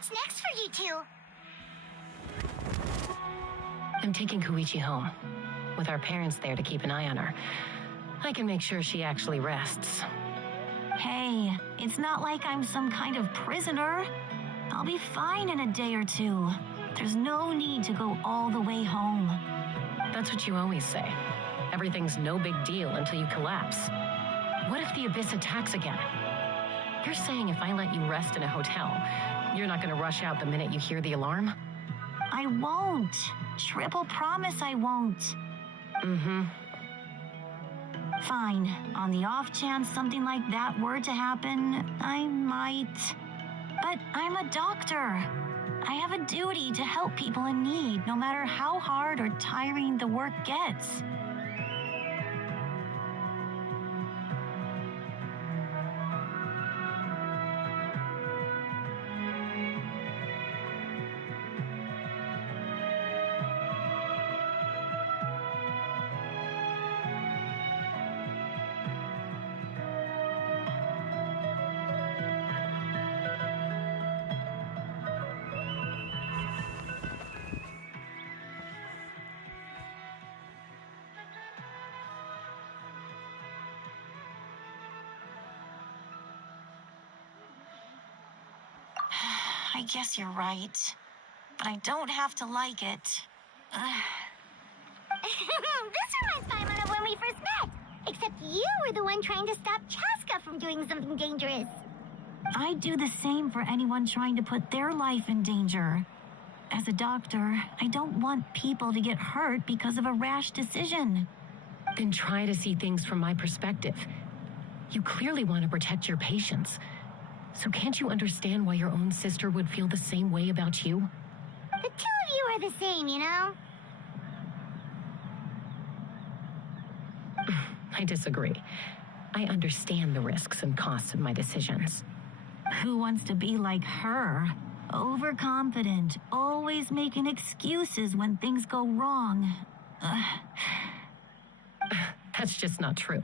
What's next for you two? I'm taking Koichi home. With our parents there to keep an eye on her, I can make sure she actually rests. Hey, it's not like I'm some kind of prisoner. I'll be fine in a day or two. There's no need to go all the way home. That's what you always say. Everything's no big deal until you collapse. What if the Abyss attacks again? You're saying if I let you rest in a hotel, you're not gonna rush out the minute you hear the alarm? I won't. Triple promise I won't. Mm-hmm. Fine. On the off chance something like that were to happen, I might. But I'm a doctor. I have a duty to help people in need, no matter how hard or tiring the work gets. I guess you're right. But I don't have to like it. This reminds Paimon of when we first met. Except you were the one trying to stop Chaska from doing something dangerous. I'd do the same for anyone trying to put their life in danger. As a doctor, I don't want people to get hurt because of a rash decision. Then try to see things from my perspective. You clearly want to protect your patients. So can't you understand why your own sister would feel the same way about you? The two of you are the same, you know? I disagree. I understand the risks and costs of my decisions. Who wants to be like her? Overconfident, always making excuses when things go wrong. That's just not true.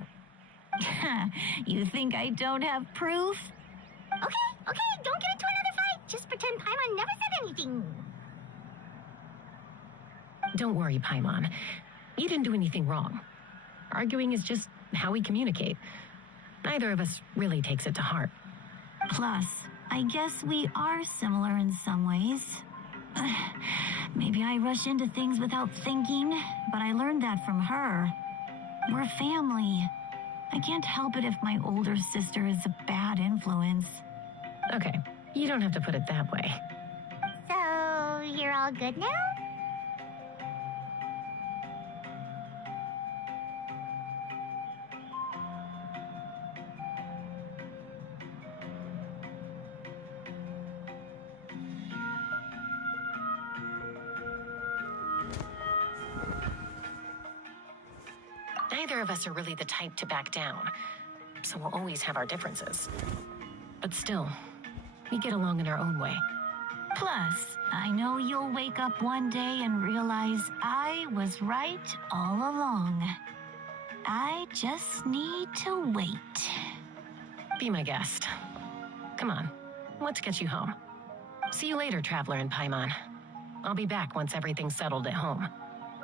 You think I don't have proof? Okay, don't get into another fight. Just pretend Paimon never said anything. Don't worry, Paimon. You didn't do anything wrong. Arguing is just how we communicate. Neither of us really takes it to heart. Plus, I guess we are similar in some ways. Maybe I rush into things without thinking, but I learned that from her. We're family. I can't help it if my older sister is a bad influence. Okay, you don't have to put it that way. So, you're all good now? Neither of us are really the type to back down, so we'll always have our differences. But still, we get along in our own way. Plus, I know you'll wake up one day and realize I was right all along. I just need to wait. Be my guest. Come on, let's get you home. See you later, Traveler and Paimon. I'll be back once everything's settled at home.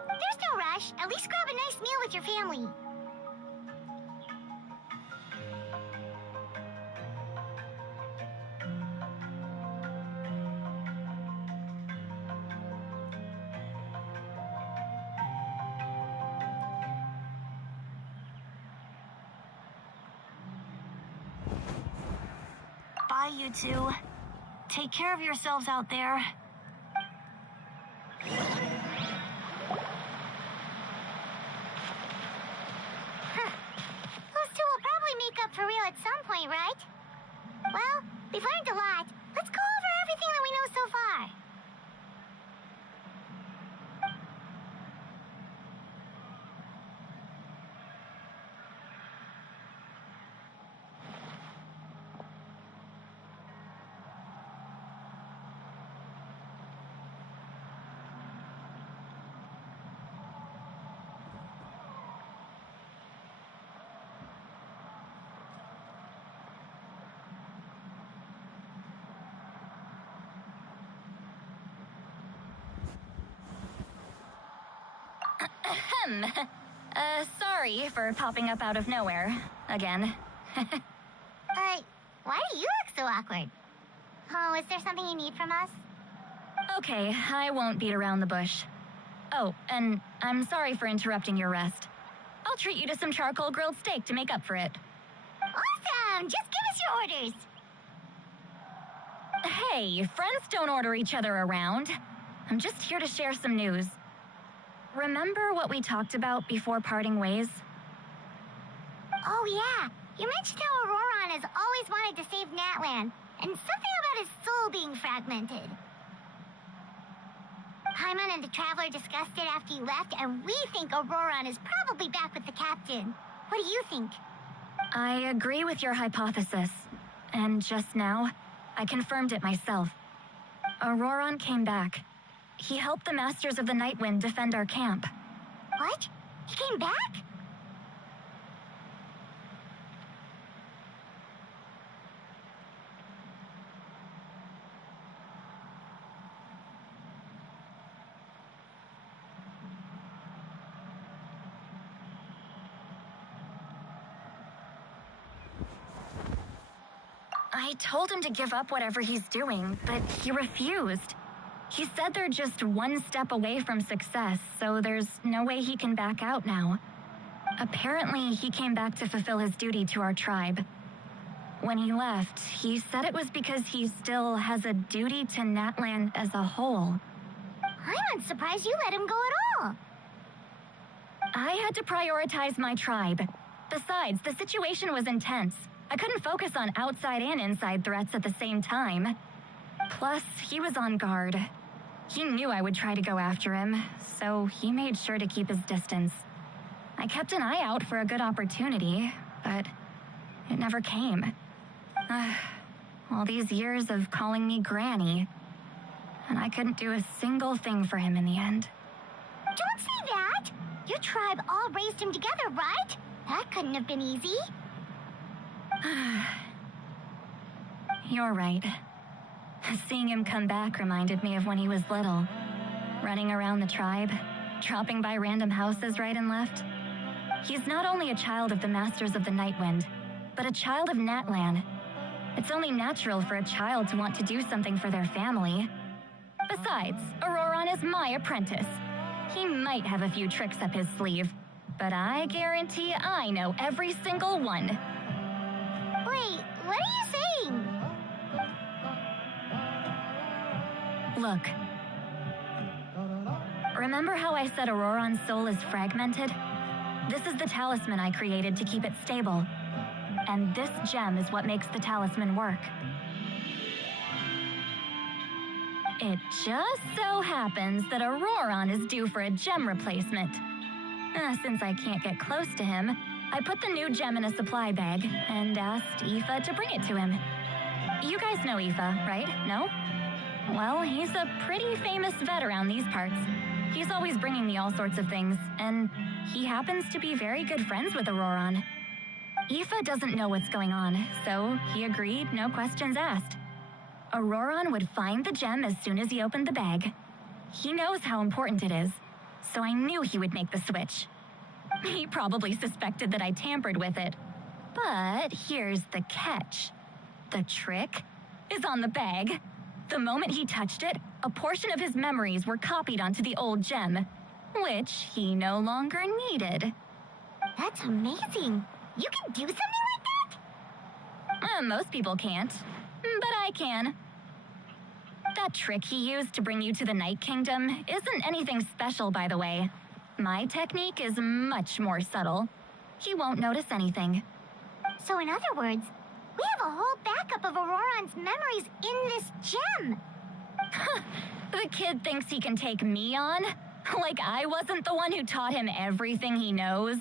There's no rush. At least grab a nice meal with your family. Bye, you two. Take care of yourselves out there. Those two will probably make up for real at some point, right? Well, we've learned a lot. Let's go over everything that we know so far. Sorry for popping up out of nowhere. Again. Why do you look so awkward? Oh, is there something you need from us? Okay, I won't beat around the bush. Oh, and I'm sorry for interrupting your rest. I'll treat you to some charcoal grilled steak to make up for it. Awesome! Just give us your orders. Hey, friends don't order each other around. I'm just here to share some news. Remember what we talked about before parting ways? Oh, yeah. You mentioned how Auroron has always wanted to save Natlan, and something about his soul being fragmented. Paimon and the Traveler discussed it after you left, and we think Auroron is probably back with the captain. What do you think? I agree with your hypothesis. And just now, I confirmed it myself. Auroron came back. He helped the Masters of the Nightwind defend our camp. What? He came back? I told him to give up whatever he's doing, but he refused. He said they're just one step away from success, so there's no way he can back out now. Apparently, he came back to fulfill his duty to our tribe. When he left, he said it was because he still has a duty to Natlan as a whole. I'm surprised you let him go at all. I had to prioritize my tribe. Besides, the situation was intense. I couldn't focus on outside and inside threats at the same time. Plus, he was on guard. He knew I would try to go after him, so he made sure to keep his distance. I kept an eye out for a good opportunity, but it never came. All these years of calling me Granny, and I couldn't do a single thing for him in the end. Don't say that! Your tribe all raised him together, right? That couldn't have been easy. You're right. Seeing him come back reminded me of when he was little. Running around the tribe, dropping by random houses right and left. He's not only a child of the Masters of the Nightwind, but a child of Natlan. It's only natural for a child to want to do something for their family. Besides, Auroron is my apprentice. He might have a few tricks up his sleeve, but I guarantee I know every single one. Wait, what are you saying? Look. Remember how I said Auroron's soul is fragmented? This is the talisman I created to keep it stable. And this gem is what makes the talisman work. It just so happens that Auroron is due for a gem replacement. Since I can't get close to him, I put the new gem in a supply bag and asked Aoife to bring it to him. You guys know Aoife, right? No? Well, he's a pretty famous vet around these parts. He's always bringing me all sorts of things, and he happens to be very good friends with Auroron. Aoife doesn't know what's going on, so he agreed, no questions asked. Auroron would find the gem as soon as he opened the bag. He knows how important it is, so I knew he would make the switch. He probably suspected that I tampered with it. But here's the catch. The trick is on the bag. The moment he touched it, a portion of his memories were copied onto the old gem, which he no longer needed. That's amazing. You can do something like that? Most people can't, but I can. That trick he used to bring you to the Night Kingdom isn't anything special, by the way. My technique is much more subtle. He won't notice anything. So in other words, we have a whole backup of Auroron's memories in this gem. The kid thinks he can take me on? Like I wasn't the one who taught him everything he knows?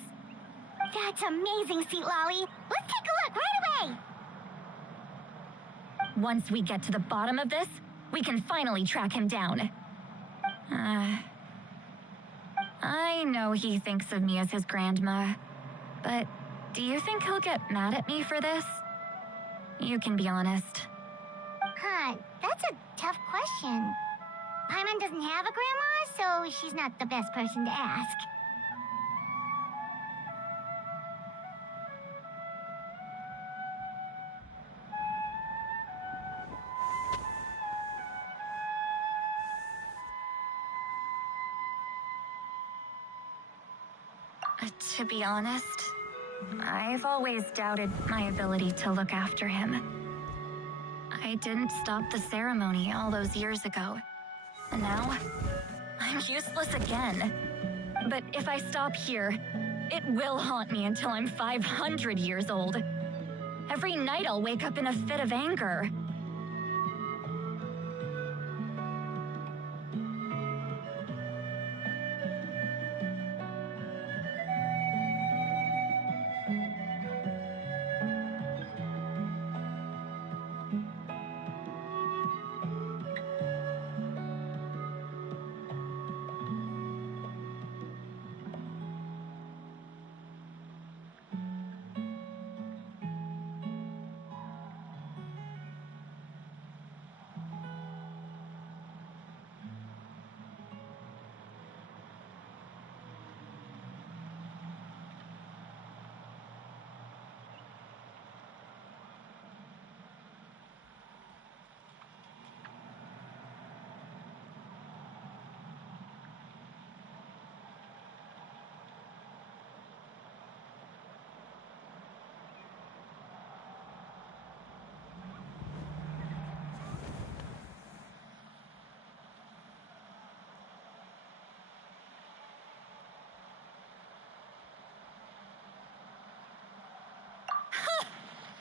That's amazing, Sweet Lolly. Let's take a look right away. Once we get to the bottom of this, we can finally track him down. I know he thinks of me as his grandma, but do you think he'll get mad at me for this? You can be honest. That's a tough question. Paimon doesn't have a grandma, so she's not the best person to ask. To be honest, I've always doubted my ability to look after him. I didn't stop the ceremony all those years ago, and now I'm useless again. But if I stop here, it will haunt me until I'm 500 years old. Every night I'll wake up in a fit of anger.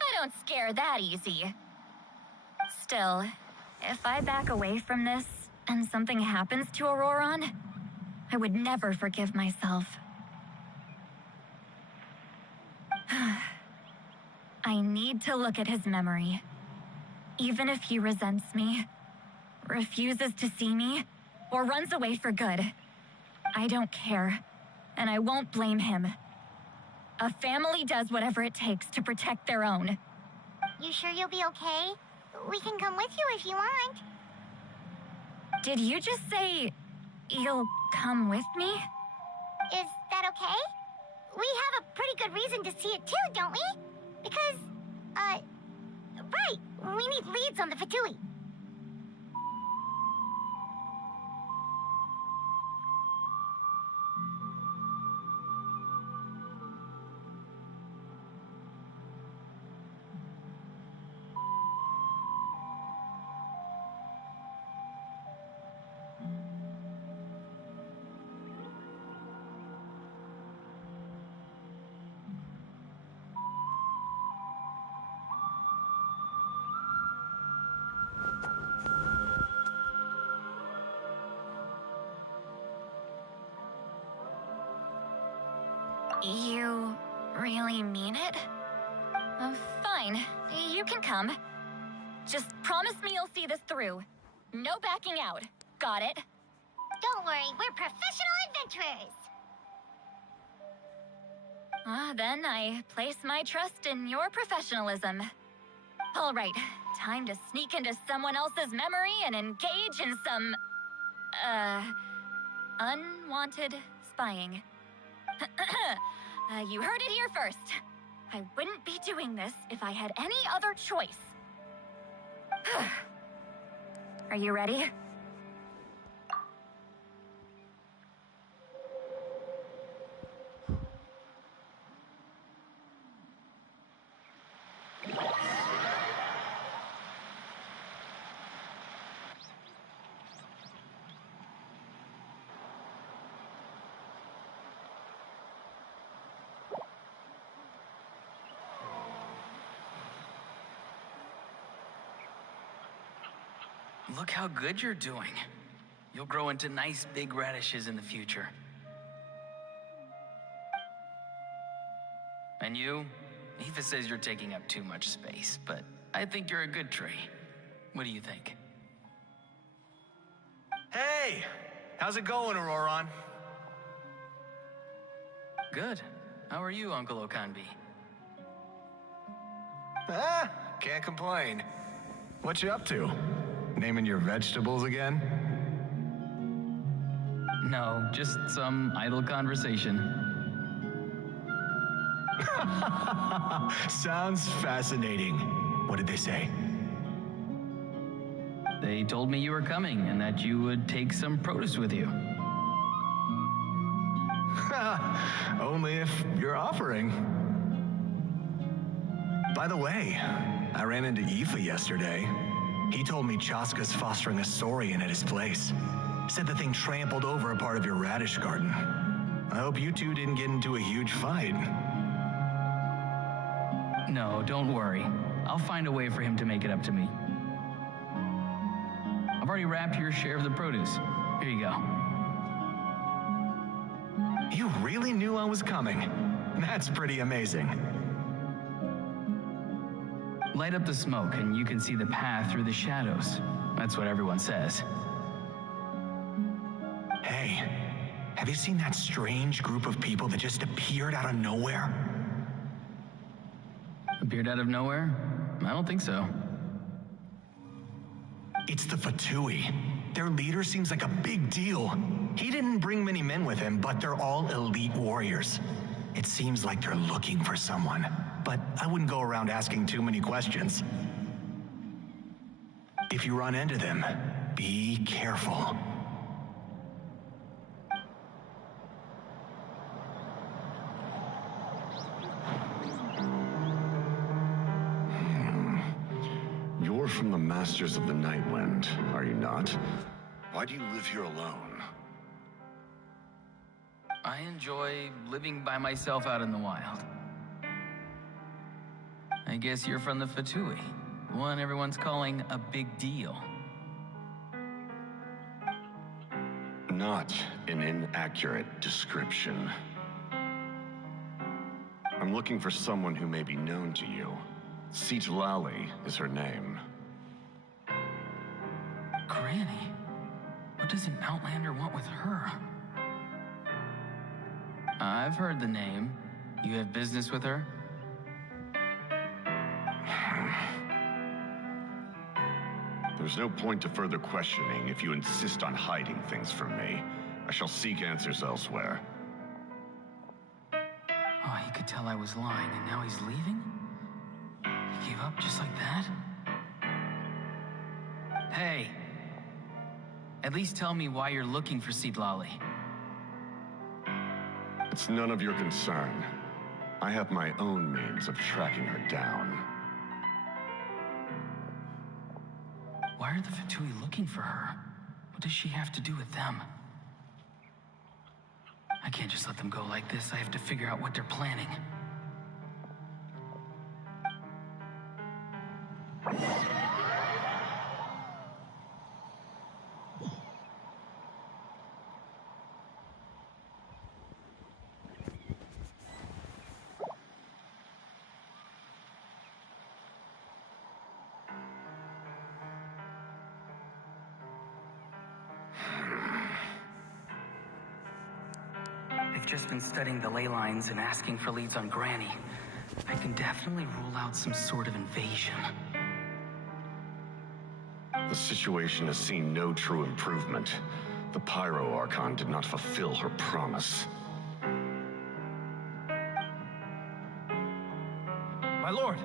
I don't scare that easy. Still, if I back away from this and something happens to Auroron, I would never forgive myself. I need to look at his memory. Even if he resents me, refuses to see me, or runs away for good, I don't care, and I won't blame him. A family does whatever it takes to protect their own. You sure you'll be okay? We can come with you if you want. Did you just say you'll come with me? Is that okay? We have a pretty good reason to see it too, don't we? Because, right, we need leads on the Fatui. You really mean it? Fine, you can come. Just promise me you'll see this through. No backing out. Got it? Don't worry, we're professional adventurers. Then I place my trust in your professionalism. All right, time to sneak into someone else's memory and engage in some, unwanted spying. You heard it here first. I wouldn't be doing this if I had any other choice. Are you ready? Look how good you're doing. You'll grow into nice big radishes in the future. And you? Aoife says you're taking up too much space, but I think you're a good tree. What do you think? Hey! How's it going, Auroron? Good. How are you, Uncle Okanbi? Can't complain. What you up to? Naming your vegetables again? No, just some idle conversation. Sounds fascinating. What did they say? They told me you were coming and that you would take some produce with you. Only if you're offering. By the way, I ran into Aoife yesterday. He told me Chaska's fostering a saurian at his place. Said the thing trampled over a part of your radish garden. I hope you two didn't get into a huge fight. No, don't worry. I'll find a way for him to make it up to me. I've already wrapped your share of the produce. Here you go. You really knew I was coming. That's pretty amazing. Light up the smoke and you can see the path through the shadows. That's what everyone says. Hey, have you seen that strange group of people that just appeared out of nowhere? Appeared out of nowhere? I don't think so. It's the Fatui. Their leader seems like a big deal. He didn't bring many men with him, but they're all elite warriors. It seems like they're looking for someone, but I wouldn't go around asking too many questions. If you run into them, be careful. You're from the Masters of the Nightwind, are you not? Why do you live here alone? I enjoy living by myself out in the wild. I guess you're from the Fatui, one everyone's calling a big deal. Not an inaccurate description. I'm looking for someone who may be known to you. Lali is her name. Granny? What does an Outlander want with her? I've heard the name. You have business with her? There's no point to further questioning if you insist on hiding things from me. I shall seek answers elsewhere. Oh, he could tell I was lying and now he's leaving? He gave up just like that? Hey! At least tell me why you're looking for Lali. It's none of your concern. I have my own means of tracking her down. Why are the Fatui looking for her? What does she have to do with them? I can't just let them go like this. I have to figure out what they're planning. They've just been studying the ley lines and asking for leads on Granny. I can definitely rule out some sort of invasion. The situation has seen no true improvement. The Pyro Archon did not fulfill her promise. My lord!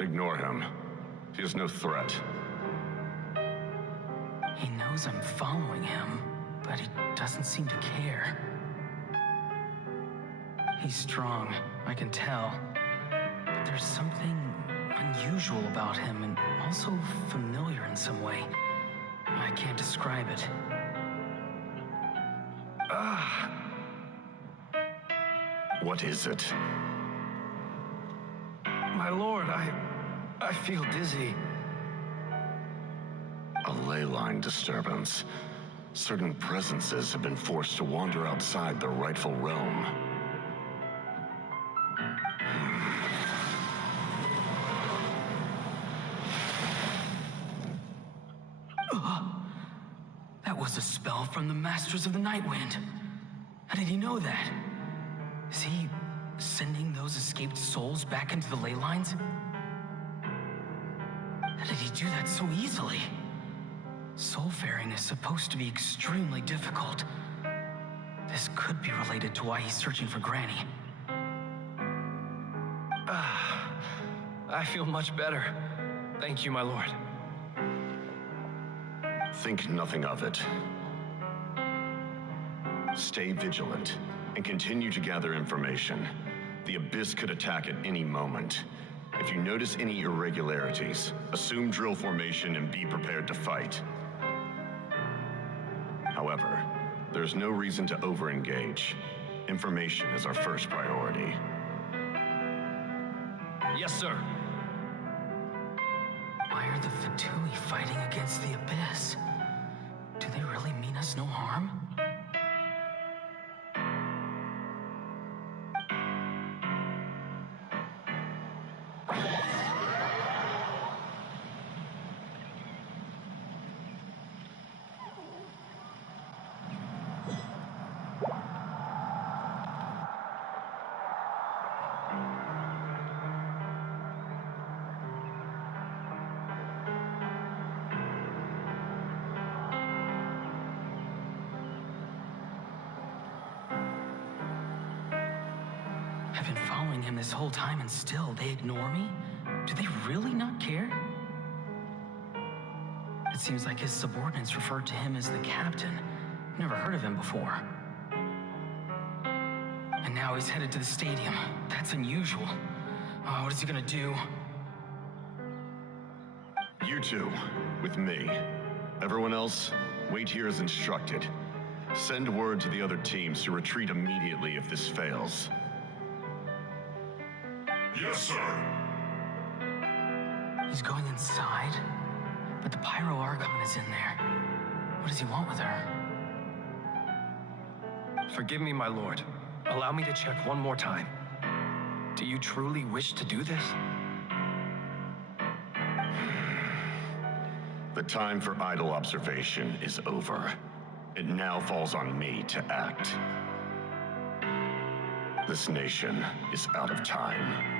Ignore him. He is no threat. He knows I'm following him, but he doesn't seem to care. He's strong, I can tell. But there's something unusual about him and also familiar in some way. I can't describe it. What is it? My lord, I feel dizzy. A ley line disturbance. Certain presences have been forced to wander outside their rightful realm. That was a spell from the Masters of the Nightwind. How did he know that? Is he sending those escaped souls back into the ley lines? How did he do that so easily? Soulfaring is supposed to be extremely difficult. This could be related to why he's searching for Granny. I feel much better. Thank you, my lord. Think nothing of it. Stay vigilant and continue to gather information. The Abyss could attack at any moment. If you notice any irregularities, assume drill formation and be prepared to fight. However, there's no reason to over-engage. Information is our first priority. Yes, sir. Why are the Fatui fighting against the Abyss? Do they really mean us no harm? I've been following him this whole time and still they ignore me? Do they really not care? It seems like his subordinates referred to him as the captain. Never heard of him before. And now he's headed to the stadium. That's unusual. Oh, what is he gonna do? You two, with me. Everyone else, wait here as instructed. Send word to the other teams to retreat immediately if this fails. Yes, sir. He's going inside? But the Pyro Archon is in there. What does he want with her? Forgive me, my lord. Allow me to check one more time. Do you truly wish to do this? The time for idle observation is over. It now falls on me to act. This nation is out of time.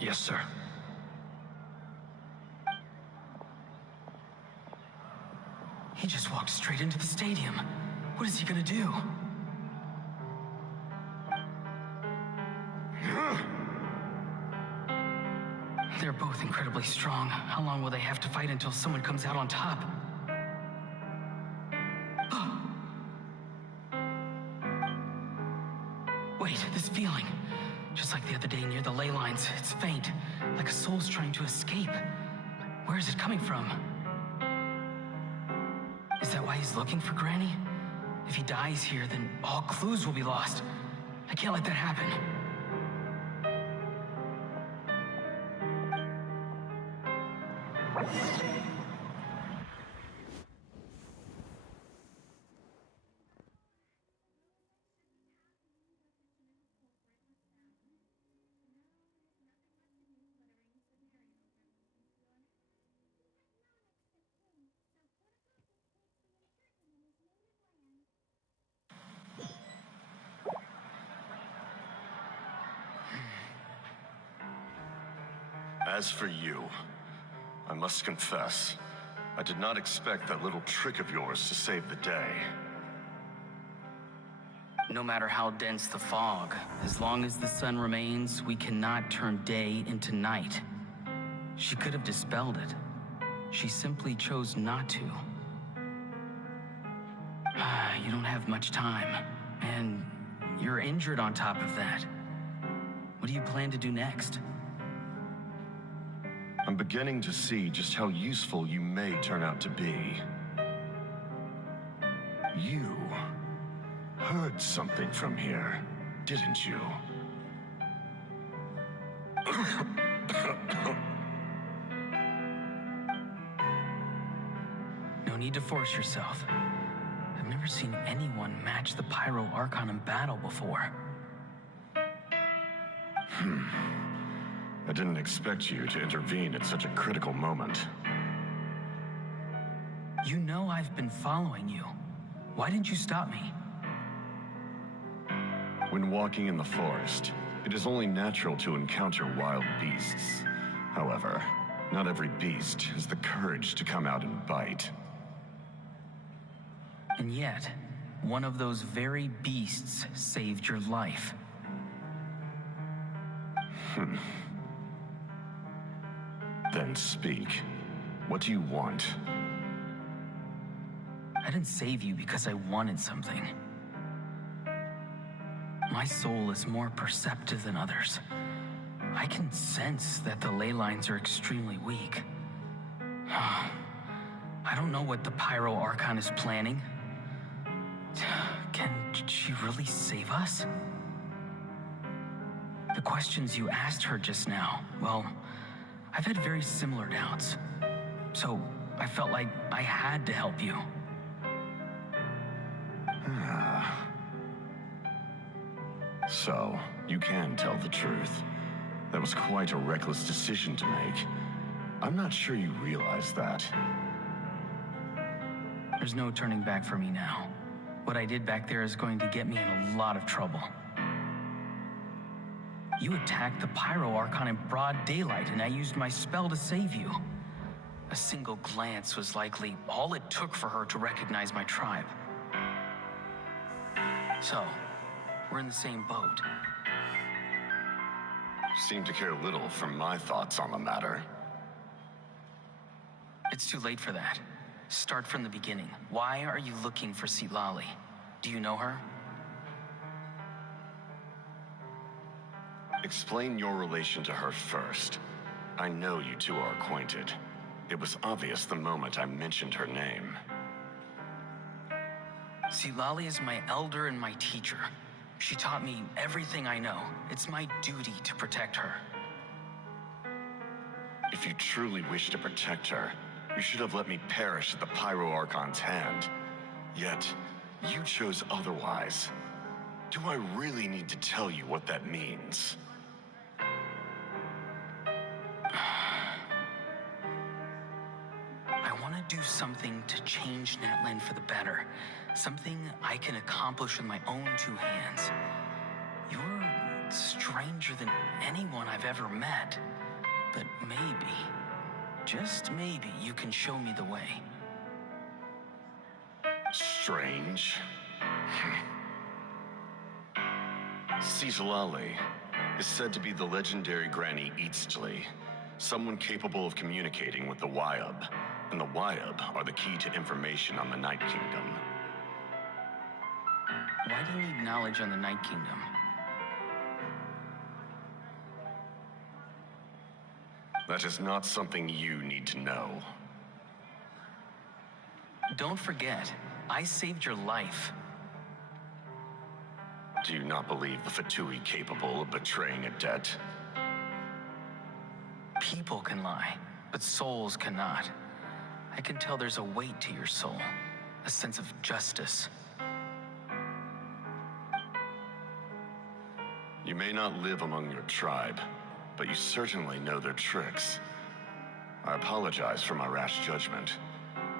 Yes, sir. He just walked straight into the stadium. What is he gonna do? They're both incredibly strong. How long will they have to fight until someone comes out on top? Wait, this feeling. Just like the other day near the ley lines, it's faint, like a soul's trying to escape. Where is it coming from? Is that why he's looking for Granny? If he dies here, then all clues will be lost. I can't let that happen. As for you, I must confess, I did not expect that little trick of yours to save the day. No matter how dense the fog, as long as the sun remains, we cannot turn day into night. She could have dispelled it. She simply chose not to. You don't have much time, and you're injured on top of that. What do you plan to do next? I'm beginning to see just how useful you may turn out to be. You heard something from here, didn't you? No need to force yourself. I've never seen anyone match the Pyro Archon in battle before. I didn't expect you to intervene at such a critical moment. You know I've been following you. Why didn't you stop me? When walking in the forest, it is only natural to encounter wild beasts. However, Not every beast has the courage to come out and bite. And yet, one of those very beasts saved your life. Then speak. What do you want? I didn't save you because I wanted something. My soul is more perceptive than others. I can sense that the ley lines are extremely weak. I don't know what the Pyro Archon is planning. Can she really save us? The questions you asked her just now, well, I've had very similar doubts. So I felt like I had to help you. So, you can tell the truth. That was quite a reckless decision to make. I'm not sure you realize that. There's no turning back for me now. What I did back there is going to get me in a lot of trouble. You attacked the Pyro Archon in broad daylight, and I used my spell to save you. A single glance was likely all it took for her to recognize my tribe. So, we're in the same boat. Seem to care little for my thoughts on the matter. It's too late for that. Start from the beginning. Why are you looking for Sitlali? Do you know her? Explain your relation to her first. I know you two are acquainted. It was obvious the moment I mentioned her name. Sitlali is my elder and my teacher. She taught me everything I know. It's my duty to protect her. If you truly wish to protect her, you should have let me perish at the Pyro Archon's hand. Yet, you chose otherwise. Do I really need to tell you what that means? I want to do something to change Natlan for the better. Something I can accomplish with my own two hands. You're stranger than anyone I've ever met. But maybe, just maybe, you can show me the way. Strange? Sitlali is said to be the legendary Granny Eastly, someone capable of communicating with the Wyab, and the Wyab are the key to information on the Night Kingdom. Why do you need knowledge on the Night Kingdom? That is not something you need to know. Don't forget, I saved your life. Do you not believe the Fatui capable of betraying a debt? People can lie, but souls cannot. I can tell there's a weight to your soul, a sense of justice. You may not live among your tribe, but you certainly know their tricks. I apologize for my rash judgment.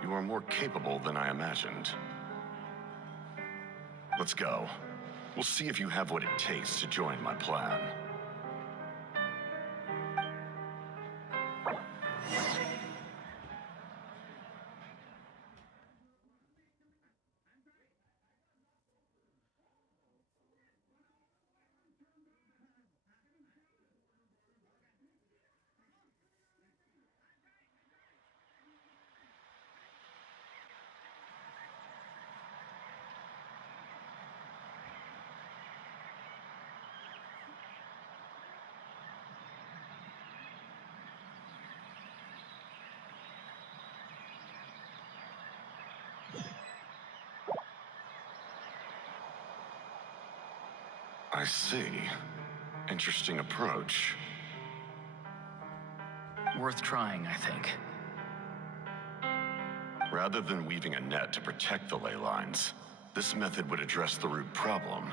You are more capable than I imagined. Let's go. We'll see if you have what it takes to join my plan. I see. Interesting approach. Worth trying, I think. Rather than weaving a net to protect the ley lines, this method would address the root problem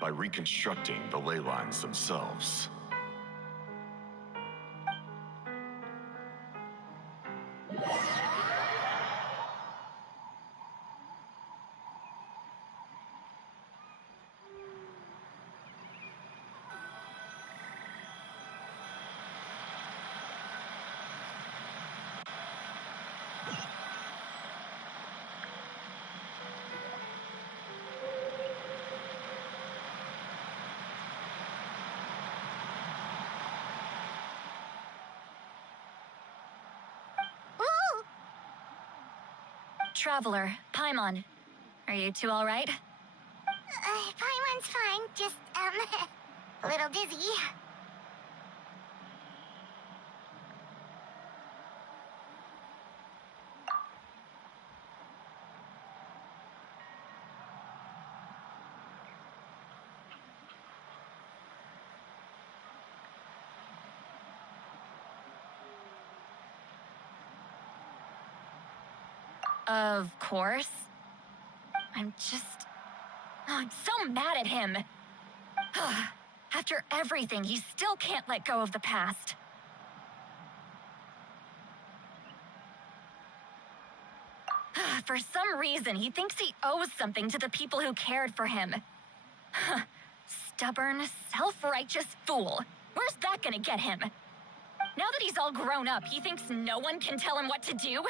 by reconstructing the ley lines themselves. Traveler, Paimon. Are you two all right? Paimon's fine, just, a little dizzy. Of course. I'm so mad at him. After everything, he still can't let go of the past. For some reason, he thinks he owes something to the people who cared for him. Stubborn, self-righteous fool. Where's that gonna get him? Now that he's all grown up, he thinks no one can tell him what to do?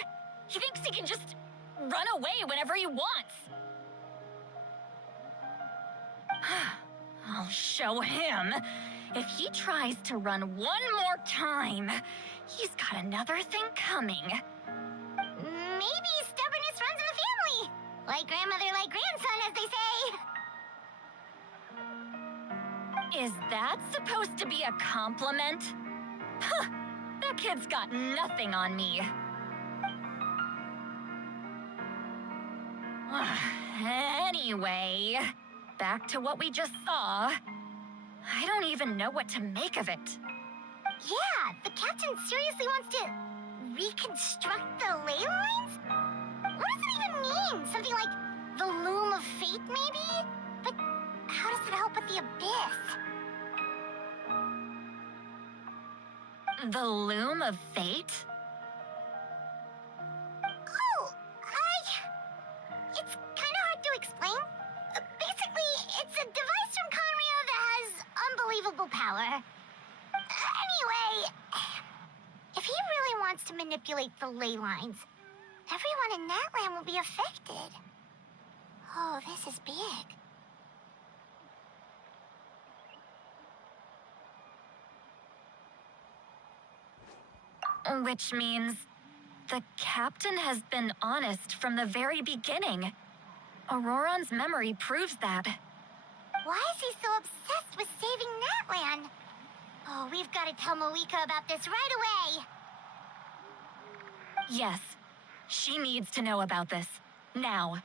He thinks he can just run away whenever he wants. I'll show him. If he tries to run one more time, he's got another thing coming. Maybe stubbornness runs in the family. Like grandmother, like grandson, as they say. Is that supposed to be a compliment? That kid's got nothing on me. Anyway, back to what we just saw. I don't even know what to make of it. Yeah, the captain seriously wants to reconstruct the ley lines? What does it even mean? Something like the loom of fate, maybe? But how does it help with the abyss? The loom of fate? Oh, it's kind of hard to explain. Basically, it's a device from Conrio that has unbelievable power. Anyway, if he really wants to manipulate the ley lines, everyone in Natlan will be affected. Oh, this is big. Which means the captain has been honest from the very beginning. Auroron's memory proves that. Why is he so obsessed with saving Natlan? Oh, we've got to tell Moeka about this right away. Yes, she needs to know about this. Now.